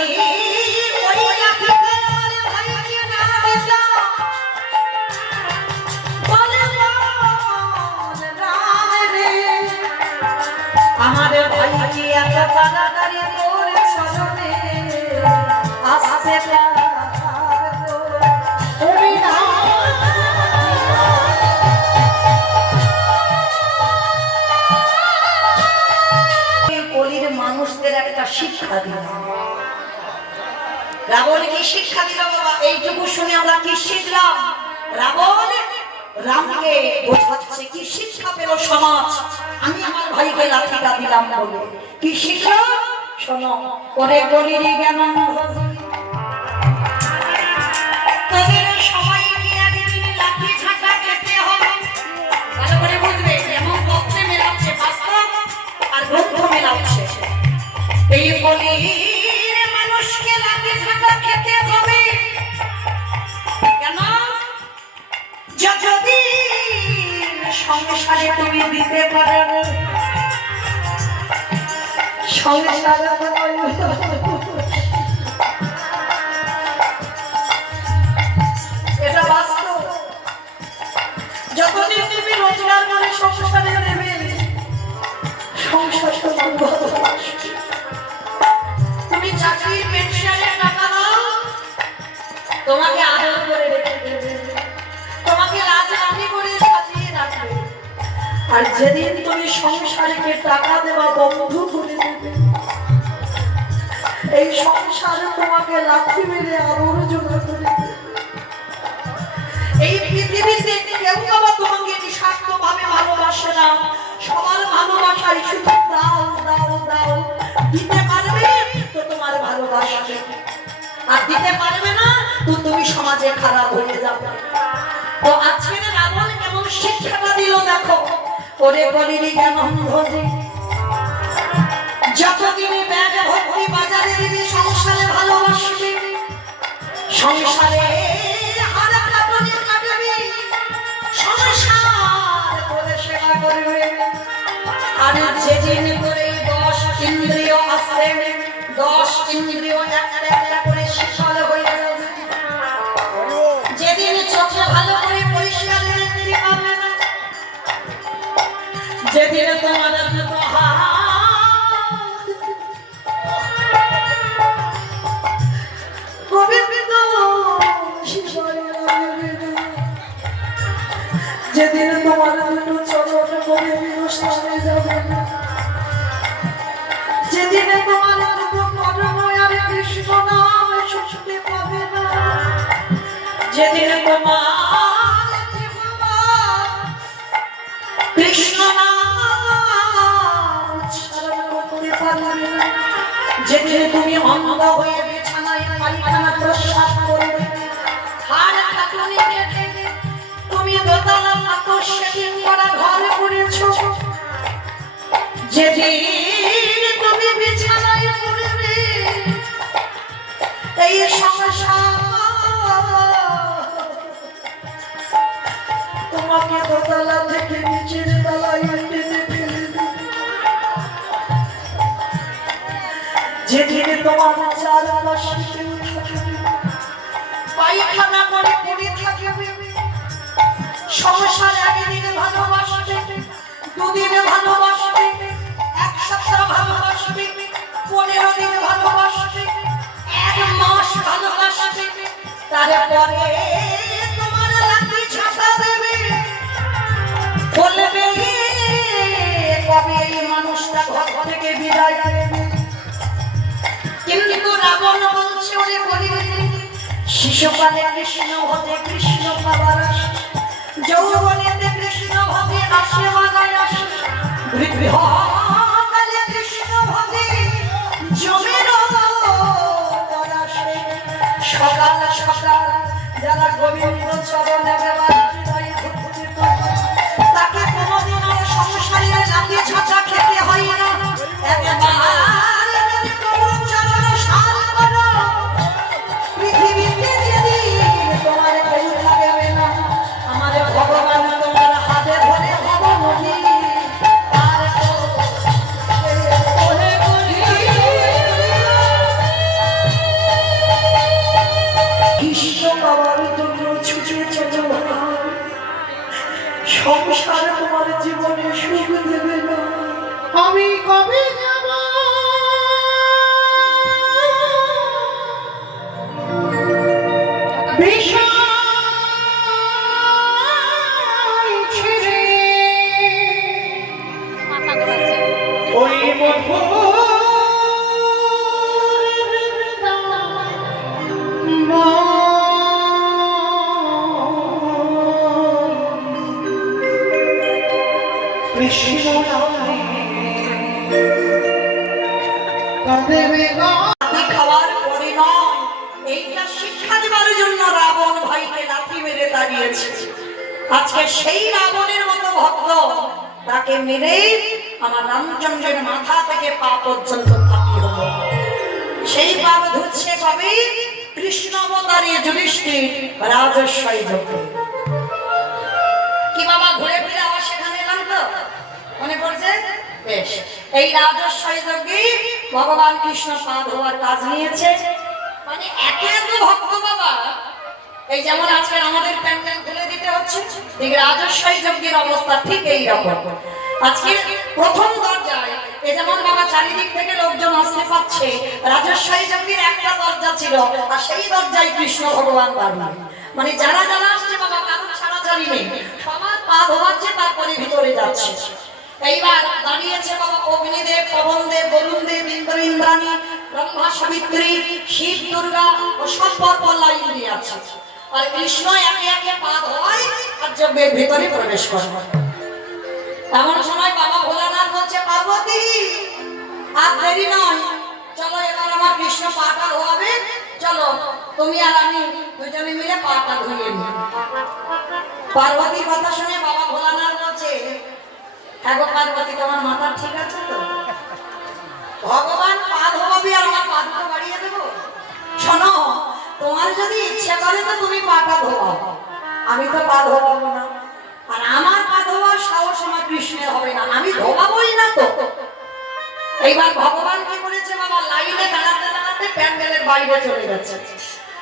ওই লাঠিতে আমার ভাইকে না দিতাম, বলে রাম রে, আমার ভাইকে এত তাড়াতাড়ি তোর চরণে আসতে পারতো? ওরে রাম, কলির মানুষদের একটা শিক্ষা দিলাম। রাবণ কি শিক্ষা দিল বাবা? এইটুকু শুনে আমরা কি শিখলাম? রাবণ রামকে বোঝাচ্ছে কি শিক্ষা পেল সমাজ, আমি আমার ভাইকে লাঠিটা দিলাম বলে। কি শিখলো শোনো, ওরে কলির জ্ঞান তোদের সবাইকে একদিন লাঠি ঝাঁটা খেতে হবে। ভালো করে বুঝবে, এমন তথ্যে মেলাচ্ছে বাস্তব আর গ্রন্থ মেলাচ্ছে। এই কলির মানুষকে লাঠি ঝাঁটা খেতে হবে কেন? যদি সংসারে তুমি দিতে পারো, সংসারে এটা বাস্তব। যতদিন তুমি রোজগার করে সংসারে দেবে, সংসার তুমি চাকরির পেনশনের টাকা দাও, তোমাকে আদর করে রেখে দেবে, তোমাকে রাজরানি করে সাজিয়ে রাখবে। আর যেদিন তুমি সংসারকে টাকা দেওয়া বন্ধ করে দেবে, এই সংসার তোমাকে লাথি মেরে আবর্জনা করে দেবে। এই পৃথিবীতে কেউ বাবা তোমাকে নিঃস্বার্থ সবার ভালোবাসায় শুধু দাও দাও দাও। দিতে পারবে তো তোমার ভালোবাসাকে, আর দিতে পারবে না তো তুমি সমাজে খারাপ হয়ে যাবে। তো আজকের রাবণ কেমন শিক্ষাটা দিল দেখো। ওরে বলিনি কেন ধরে যতদিনে ব্যাগ ভর্তি বাজারে দিবি, সংসারে ভালোবাসবি, সংসারে হার কাটনি কাটবি, সংসার করে সেবা করবে। আর যেদিন করে 10 ইন্দ্রিয় আছে, 10 ইন্দ্রিয় একটা একটা করে শিথিল হয়ে যাবে। যেদিন চোখে ভালো করে পরিষ্কার দেখতে পাবে না, যেদিন তোমার দুটো হাত গোবিন্দ শিশরে লাগবে না, যেদিন তোমার দুটো চরণ গোবিন্দ স্থানে যাবে না, যেদিন তোমার দুটো কর্ম আর কৃষ্ণ নাম শুনতে পাবে না, যেদিন তোমার জিহ্বা কৃষ্ণ নাম উচ্চারণ করতে পারবে না, যেদিন তুমি অন্ধ হয়ে বিছানায় পায়খানা প্রস্রাব করবে, হাড় কাটুনি কেটে তুমি দোতলা পাথর সেটিং করা ঘর করেছো, যেদিন তুমি বিছানায় পড়বে এই সংসার তোমাকে দোতলা থেকে নিচের তলায় টেনে ফেলে দেবে, যেদিন তোমার চারপাশে কেউ থাকবে, পায়খানা করে পড়ে থাকবে, সংসার একদিনে ভালোবাসবে, দুদিনে ভালোবাসবে, 1 সপ্তাহ ভালোবাসবে, 15 দিন ভালোবাসবে, 1 মাস ভালোবাসবে, তারপরে তোমার লাঠি ছাতা দেবে, বলবে কবে এই মানুষটা ঘর থেকে বিদায় দেবে। কিন্তু রাবণ বলছে ওরে বলি শিশুকালে কৃষ্ণ হতে কৃষ্ণ পাবার আসে, যৌবনেতে কৃষ্ণ ভাবে আসে বাগায় আসে, বৃদ্ধকালে কৃষ্ণ ভাবে জমির তর আসে। সকাল সকাল যারা গোবিন্দ চরণে দেবার হৃদয়ে ভক্তি করে, তাকে কোনোদিন আর সংসারের লাঠি ঝাঁটা খেতে হয় না। একবার যদি তোমার চরণ শাল করো, পৃথিবীতে যেদিন তোমার কেউ থাকবে না, আমার ভগবান তোমার হাতে ধরে ভব নদী পার করে বলি কৃষ্ণ পাওয়ার জন্য ছুটে চলো, সংসার তোমার জীবনে সুখ দেবে না। আমি কবে যাব বিষয় ছেড়ে ওই মধুর কৃষ্ণ নামে কাঁদবে গো। লাঠি খাওয়ার পরে নয়, এইটা শিক্ষা দেবার জন্য রাবণ ভাইকে লাঠি মেরে তাড়িয়েছে। আজকে সেই রাবণের মতো ভক্ত, তাকে মেরে আমার রামচন্দ্রের মাথা থেকে পা পর্যন্ত ফাঁকি হলো। সেই পাপ ধুচ্ছে কবি কৃষ্ণ অবতারে যুধিষ্ঠির রাজস্বই যজ্ঞে। কি বাবা ঘুরে ফিরে আবার সেখানে এলাম তো, মনে পড়ছে? বেশ, এই রাজস্বই যজ্ঞে ভগবান কৃষ্ণ পা ধোয়ার কাজ নিয়েছে। মানে এত এত ভক্ত বাবা, এই যেমন আজকে আমাদের প্যান্ডেল খুলে দিতে হচ্ছে, ঠিক রাজস্বই যজ্ঞের অবস্থা ঠিক এই রকম। আজকে প্রথম দরজায় এই যেমন বাবা চারিদিক থেকে লোকজন আসতে পাচ্ছে, রাজস্বই যজ্ঞের একটা দরজা ছিল, আর সেই দরজায় কৃষ্ণ ভগবান দাঁড়িয়ে। মানে যারা যারা আসছে বাবা কারণ ছাড়াছাড়ি নেই, সবার পা ধোয়াচ্ছে, তারপরে ভিতরে যাচ্ছে। এইবার দাঁড়িয়েছে বাবা অগ্নিদেব, পবনদেব, বরুণদেব, ইন্দ্র ইন্দ্রাণী, ব্রহ্মা সাবিত্রী, শিব দুর্গা ও সব পর লাইন দিয়ে আছে। আর কৃষ্ণ একে একে পা ধোয় আর যজ্ঞের ভিতরে প্রবেশ করে। এমন সময় বাবা পার্বতী আর দেরি নয়, চলো এবার আমার কৃষ্ণ পাটা ধোয়াবে, চলো তুমি আর আমি দুজনে মিলে পাটা ধুয়ে নিই। পার্বতীর কথা শুনে বাবা ভোলানাথ বলছে, হ্যাঁ গো পার্বতী, তোমার মাথা ঠিক আছে তো? ভগবান পা ধোয়াবি আর আমার পা দুটো বাড়িয়ে দেবো? শোনো, তোমার যদি ইচ্ছে করে তো তুমি পাটা ধোয়াও, আমি তো পা ধোয়াবো না। আর আমার পা ধোয়ার সাহস আমার কৃষ্ণের হবে না, আমি ধোয়াবোই না তো। এইবার ভগবান কি করেছে বাবা, লাইনে দাঁড়াতে দাঁড়াতে প্যান্ডেলের বাইরে চলে গেছে।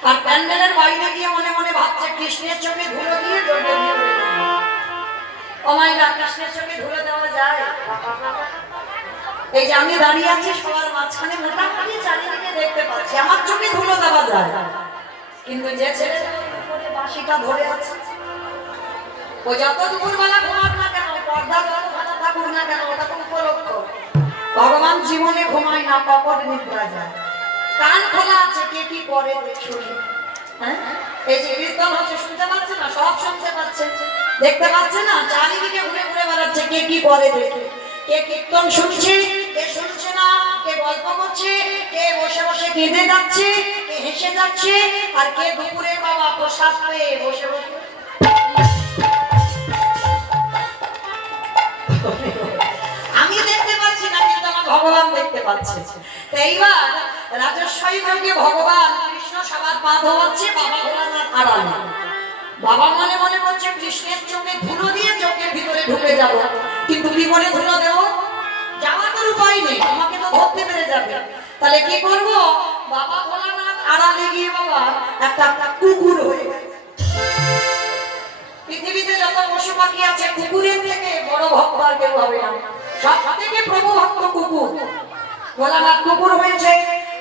আর প্যান্ডেলের বাইরে গিয়ে মনে মনে ভাবছে, কৃষ্ণের চোখে ধুলো দিয়ে জড়িয়ে দিয়ে অমাইরা, কৃষ্ণের চোখে ধুলো দেওয়া যায়? এই যে আমি দাঁড়িয়ে আছি সবার মাঝখানে, মোটামুটি চারিদিকে দেখতে পাচ্ছি, আমার চোখে ধুলো দেওয়া যায়। কিন্তু যে ছেলে বাঁশিটা ধরে আছে, ও যত দুপুরবেলা ঘুমাক না কেন, পর্দা যত ভালো থাকুক না কেন, ওটা তো উপলক্ষ। ভগবান জীবনে ঘুমায় না, কপট নিদ্রা যায়। কান খোলা আছে, কে কি করে শুনি। হ্যাঁ, এই যে কীর্তন হচ্ছে, শুনতে পাচ্ছে না? সব শুনতে পাচ্ছে, দেখতে পাচ্ছে না? চারিদিকে ঘুরে ঘুরে বেড়াচ্ছে, কে কি করে দেখে। কে কীর্তন শুনছে, কে শুনছে না, কে গল্প করছে, কে বসে বসে কেঁদে যাচ্ছে, কে হেসে যাচ্ছে, আর কে দুপুরে বাবা প্রসাদ পেয়ে বসে বসে। আমি দেখতে পাচ্ছি না, কিন্তু আমার ভগবান দেখতে পাচ্ছে। তো এইবার রাজস্বই ভাগে ভগবান কৃষ্ণ সবার পা ধোয়াচ্ছে, বাবা ভোলানাথ আড়ালে। বাবা মনে মনে বলছে, কৃষ্ণের চোখে ধুলো দিয়ে চোখের ভিতরে ঢুকে যাব, কিন্তু কি করে ধুলো দেব? যাওয়ার তো উপায় নেই, আমাকে তো ধরতে পেরে যাবে। তাহলে কি করব? বাবা ভোলানাথ আড়ালে গিয়ে বাবা একটা কুকুর হয়ে গেছে। পৃথিবীতে যত পশু পাখি আছে, কুকুরের থেকে বড় ভক্ত আর কেউ হবে না। সব থেকে প্রভু ভক্ত কুকুর। ভোলানাথ কুকুর হয়েছে,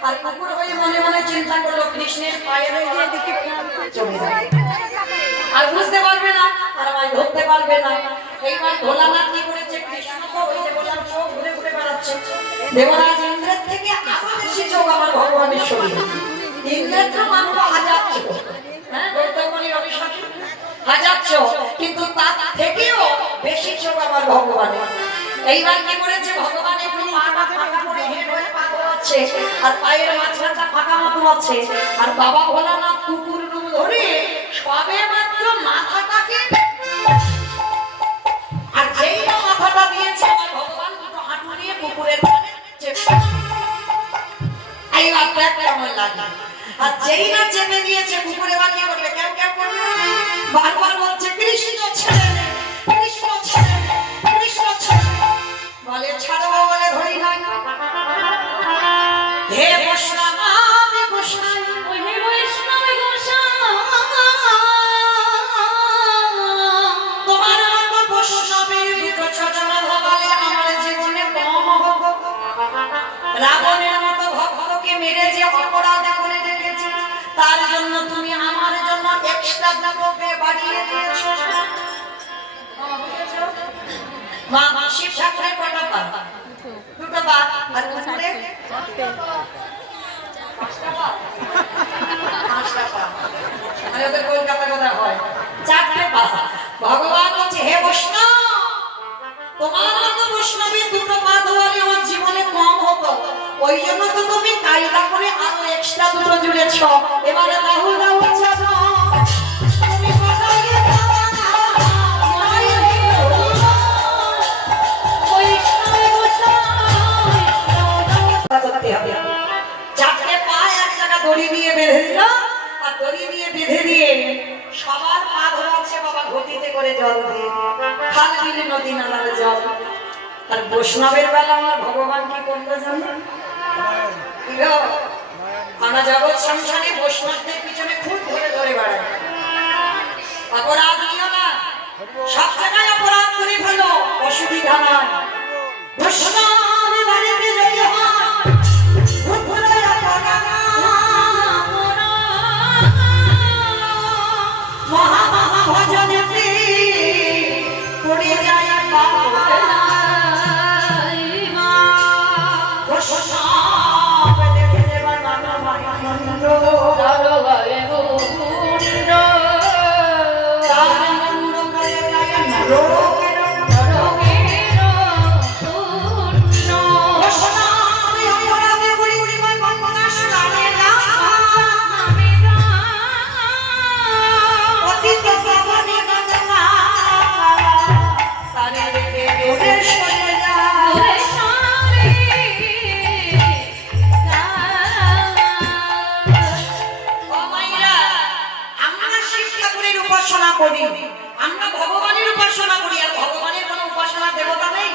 আর কুকুর হয়ে মনে মনে চিন্তা করলো, কৃষ্ণের পায়ের দিয়ে দিকে চলে যাবে, আর বুঝতে পারবে না, আর আমায় ধরতে পারবে না। এইবার ভোলানাথ কি করেছে, কৃষ্ণ তো ওই যে বললাম চোখ ঘুরে ঘুরে বেড়াচ্ছে। দেবরাজ ইন্দ্রের থেকে আরো বেশি চোখ আমার ভগবানের শরীরে। ইন্দ্রের তো মাত্র 1000 চোখ, হ্যাঁ, গৌতমণির অভিষেকে 1000 চোখ, কিন্তু তার থেকেও বেশি চোখ আমার ভগবানের। এইবার কি করেছে, ভগবান একটু পাটা ফাঁকা করে হেঁটে হয়ে পা ধোয়াচ্ছে, আর পায়ের মাঝখানটা ফাঁকা মতো আছে। আর বাবা ভোলানাথ কুকুর রূপ ধরে সবে মাত্র মাথাটাকে, আর যেই না মাথাটা দিয়েছে, আমার ভগবান দুটো হাঁটু নিয়ে কুকুরের কানে চেপে। এইবার দেখ কেমন লাগে। আর যেই না চেপে দিয়েছে, কুকুরে বাকি করবে, কেউ কেউ করবে, বারবার বলছে, কৃষ্ণ ছেড়ে দে, কৃষ্ণ ছেড়ে দে, কৃষ্ণ ছেড়ে দে। বলে ছাড়বো বলে ধরি নাই। হে বৈষ্ণব গোসাই, হে বৈষ্ণব গোসাই, তোমার মতো বৈষ্ণবের দুটো চরণ ধরালে আমার জীবনে কম হবে। রাবণের মতো ভক্তকে মেরে যে অপরাধ করে রেখেছি, তার জন্য তুমি আমার জন্য এক্সট্রা দ্রব্যে বাড়িয়ে দিয়েছো। মা শিব ঠাকুরের কটা পা? দুটো পা। আর কুকুরে 5টা পা। 5টা পা। মানে ওদের কলকাতা কথা হয় 4টে পা। ভগবান বলছে, হে বৈষ্ণব, তোমার মতো বৈষ্ণবের দুটো পা ধোয়ালে আমার জীবনে কম হতো, ওই জন্য তো তুমি কায়দা করে আরো এক্সট্রা দুটো জুড়েছ। এবারে দাহু দাহু চাচা, তুমি কোথায় গেছো? করতে হবে। 4টে পা এক জায়গা দড়ি দিয়ে বেঁধে দিল, আর দড়ি দিয়ে বেঁধে দিয়ে সবার পা ধরাচ্ছে বাবা ঘটিতে করে জল দিয়ে, খাল বিলে নদী নালার জল। আর বৈষ্ণবের বেলা আমার ভগবান কি করলো জানো? আমরা জগৎ সংসারে বৈষ্ণবদের পিছনে খুব ধরে ধরে বেড়াই। অপরাধ নিও না, সব জায়গায় অপরাধ করে ফেলো, অসুবিধা নাই। বৈষ্ণব বাড়িতে যদি হয়, মহা মহা ভজনে পড়ে যায় দেখে দেবার মানন্দ তার মন্দ করে যায় নরকের করি, আমরা ভগবানের উপাসনা করি। আর ভগবানের কোনো উপাসনা দেবতা নেই।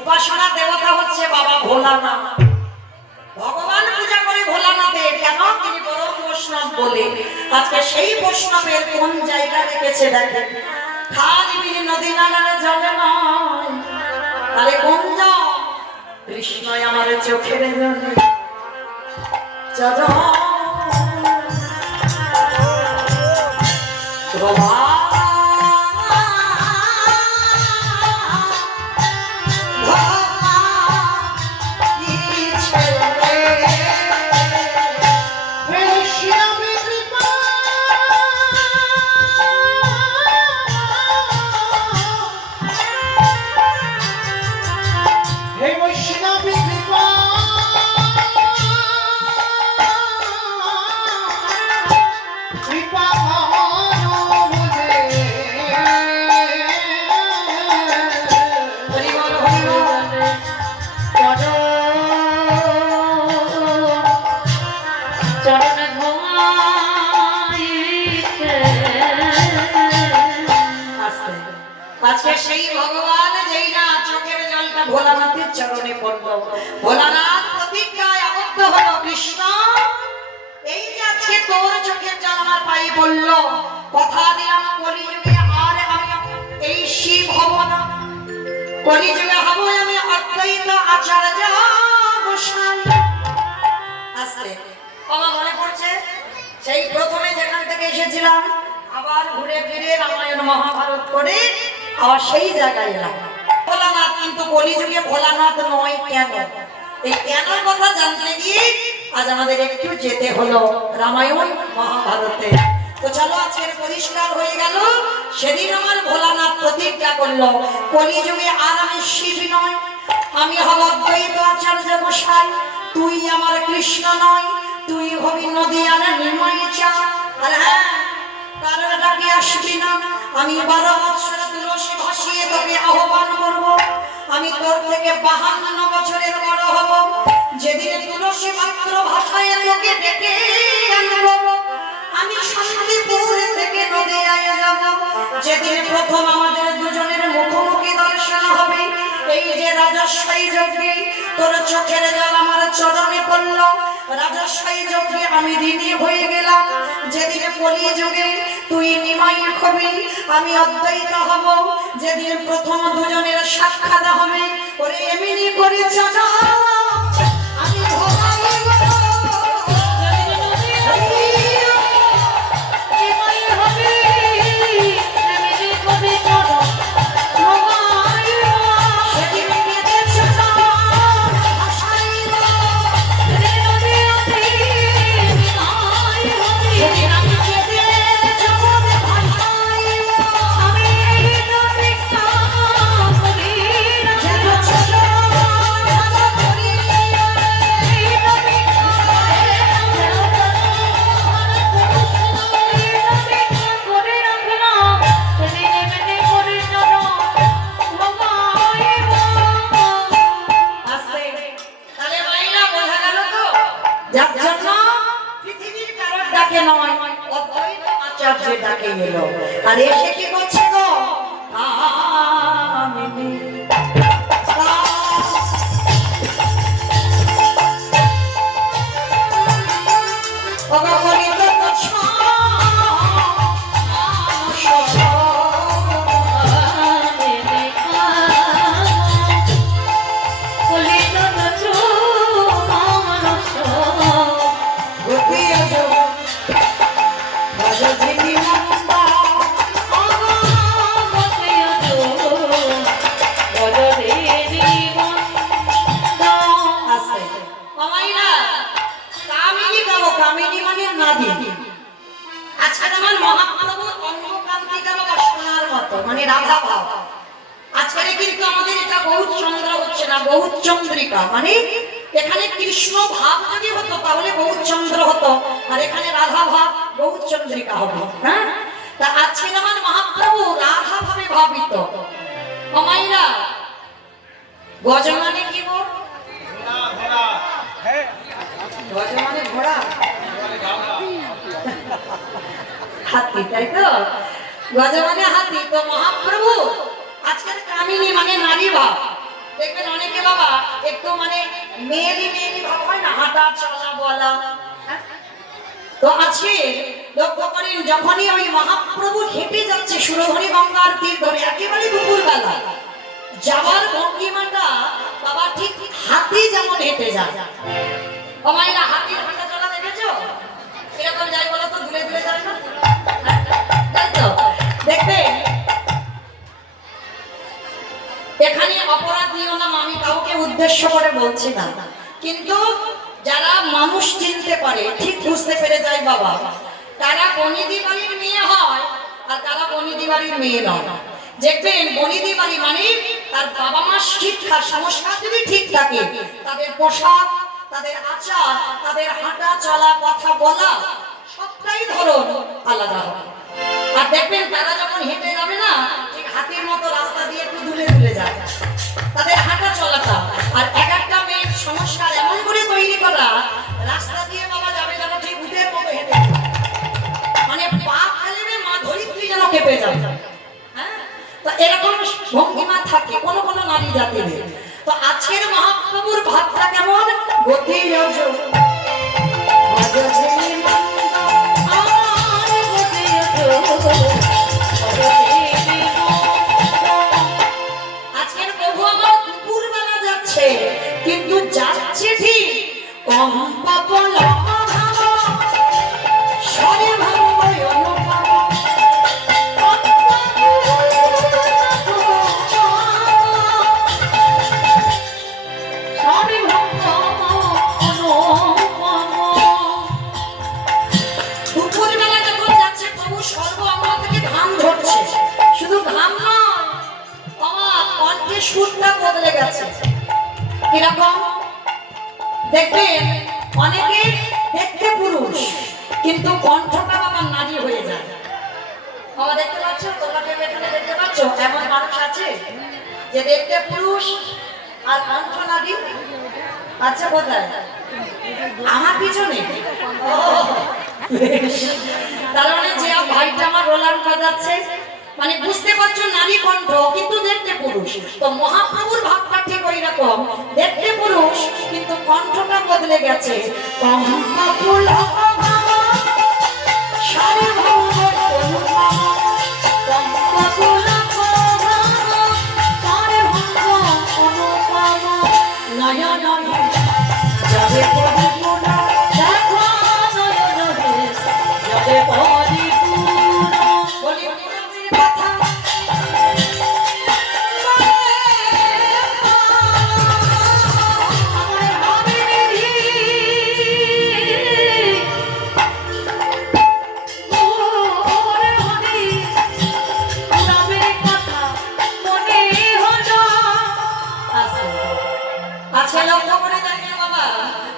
উপাসনা দেবতা হচ্ছে বাবা ভোলানাথ। ভগবান পূজা করে ভোলানাথের, কেন? তিনি পরম বৈষ্ণব বলে। আজকে সেই বৈষ্ণবের কোন জায়গা রেখেছে দেখেন, খালি বিলি নদী নালার জলে নয়, তাহলে কোন জল? কৃষ্ণই আমার চোখের জলে চরণ বাবা আজকে সেই ভগবান যেই না চোখের জলটা ভোলানাথের চরণে পড়ল, ভোলানাথ প্রতিজ্ঞায় আবদ্ধ হলো, কৃষ্ণ এই যে আজকে তোর চোখের জল আমার পায়ে পড়ল, কথা দিলাম কলিযুগে আর আমি এই শিব হব না, কলিযুগে হব আমি অদ্বৈত আচার্য গোসাই। আজকে আমার মনে পড়ছে সেই প্রথমে যেখান থেকে এসেছিলাম, আবার ঘুরে ফিরে রামায়ণ মহাভারত করে আবার সেই জায়গায় এলাম। ভোলানাথ কিন্তু কলিযুগে ভোলানাথ নয়। কেন? এই কেন কথা জানতে গিয়ে আজ আমাদের একটু যেতে হলো রামায়ণ মহাভারতে। তো চলো, আজকের পরিষ্কার হয়ে গেল। সেদিন আমার ভোলানাথ প্রতিজ্ঞা করলো, কলিযুগে আর আমি শিব নয়, আমি হব অদ্বৈত আচার্য গোসাই। তুই আমার কৃষ্ণ নয়, তুই হবি নদী আর নিমাই চা। আর হ্যাঁ, কারোর ডাকে আসবি না, আমি 12 বছর তুলসী ভাসিয়ে তোকে আহ্বান করব। আমি তোর থেকে 52 বছরের বড় হব। যেদিন তুলসী মাত্র ভাষায় তোকে ডেকে আনব, আমি শান্তিপুর থেকে নদিয়ায় যাব। যেদিন প্রথম আমাদের দুজনের মুখোমুখি দর্শন হবে, এই যে রাজস্বাই যজ্ঞে তোর চোখের জল আমার চরণে পড়ল, রাজস্বাই যজ্ঞে আমি ঋণী হয়ে গেলাম। যেদিন কলিযুগে তুই নিমাই হবি, আমি অদ্বৈত হব। যেদিন প্রথম দুজনের সাক্ষাৎ হবে, ওরে এমনি করে চলো আমি ভবাইব। আর এসে কি করছে গো? মানে রাধা ভাব। আজকে কিন্তু আমাদের এটা বহুত চন্দ্র হচ্ছে না, বহুত চন্দ্রিকা। মানে এখানে কৃষ্ণ ভাব যদি হতো তাহলে বহুত চন্দ্র হতো, আর এখানে রাধা ভাব বহুত চন্দ্রিকা হবে। হ্যাঁ, তা আজকে আমার মহাপ্রভু রাধা ভাবে ভাবিত। মাইরা গজ মানে কি গো? গজ মানে ঘোড়া, হাতি, তাই তো? গজ মানে হাতি। তো মহাপ্রভু আজকের কামিনী মানে নারী ভাব। দেখবেন অনেকে বাবা একটু মানে মেয়েলি মেয়েলি ভাব হয় না, হাঁটা চলা বলা। তো আজকে লক্ষ্য করেন যখনই ওই মহাপ্রভু হেঁটে যাচ্ছে সুরধনী গঙ্গার তীর ধরে একেবারে দুপুরবেলা, যাবার ভঙ্গিমাটা বাবা ঠিক হাতি যেমন হেঁটে যায়। ও মায়েরা হাতির হাঁটা চলা দেখেছো? এরকম যাই বলো তো, দূরে দূরে যায় না? তাই তো দেখবে। এখানে অপরাধ নিও না, আমি কাউকে উদ্দেশ্য করে বলছি না, কিন্তু যারা মানুষ চিনতে পারে ঠিক বুঝতে পেরে যায় বাবা তারা বনিদি বাড়ির মেয়ে হয় আর তারা বনিদি বাড়ির মেয়ে নয়। দেখবেন বনিদি বাড়ি মানে তার বাবা মার শিক্ষা সংস্কার যদি ঠিক থাকে, তাদের পোশাক, তাদের আচার, তাদের হাঁটা চলা কথা বলা সবটাই ধরন আলাদা হবে। আর দেখবেন তারা যখন হেঁটে যাবে না, ঠিক হাতির মতো রাস্তা দিয়ে একটু দুলে দুলে যায় তাদের হাঁটা চলাটা। আর এক একটা মেয়ের সংস্কার এমন করে তৈরি করা, রাস্তা দিয়ে বাবা যাবে যেন ঠিক উটের মতো হেঁটে, মানে পা ফেলবে মা ধরিত্রী যেন কেঁপে যাবে। হ্যাঁ, তো এরকম ভঙ্গিমা থাকে কোন কোন নারী জাতির। তো আজকের মহাপ্রভুর ভাবটা কেমন? গতি আজকের প্রভু আমার দুপুর বেলা যাচ্ছে, কিন্তু যাচ্ছে ঠিক কম পাপল সরে ভাঙ্গয় অনুপম। দুপুরবেলা যখন যাচ্ছে প্রভু সর্ব অঙ্গ থেকে ঘাম ঝরছে, শুধু ঘাম নয় আমার কণ্ঠে সুরটা বদলে গেছে। কিরকম? দেখবেন অনেকে দেখতে পুরুষ কিন্তু কণ্ঠটা বাবা নারী হয়ে যায়। বাবা দেখতে পাচ্ছ, তোমরা কেউ এখানে দেখতে পাচ্ছ এমন মানুষ আছে যে দেখতে পুরুষ আর কণ্ঠ নারী? আচ্ছা, কোথায়? আমার পিছনে। ও, তার মানে যে ভাইটা আমার রোলার বাজাচ্ছে, মানে বুঝতে পারছো নারী কণ্ঠ কিন্তু দেখতে পুরুষ। তো মহাপ্রভুর ভাবটা ঠিক ওই রকম, দেখতে পুরুষ কিন্তু কণ্ঠটা বদলে গেছে।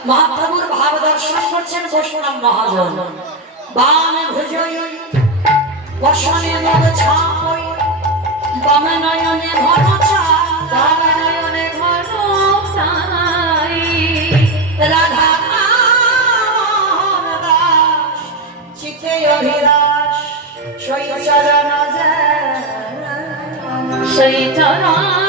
মহাপ্রভুর ভাব দর্শন করছেন বৈষ্ণব মহাজন। বামে ভুজই বসনে নদ ছাই, বামে নয়নে ঘন ছাই, বামে নয়নে ঘন ছাই। রাধা দাস চিতে অভিলাষ, সেই চরণ সেই চরণ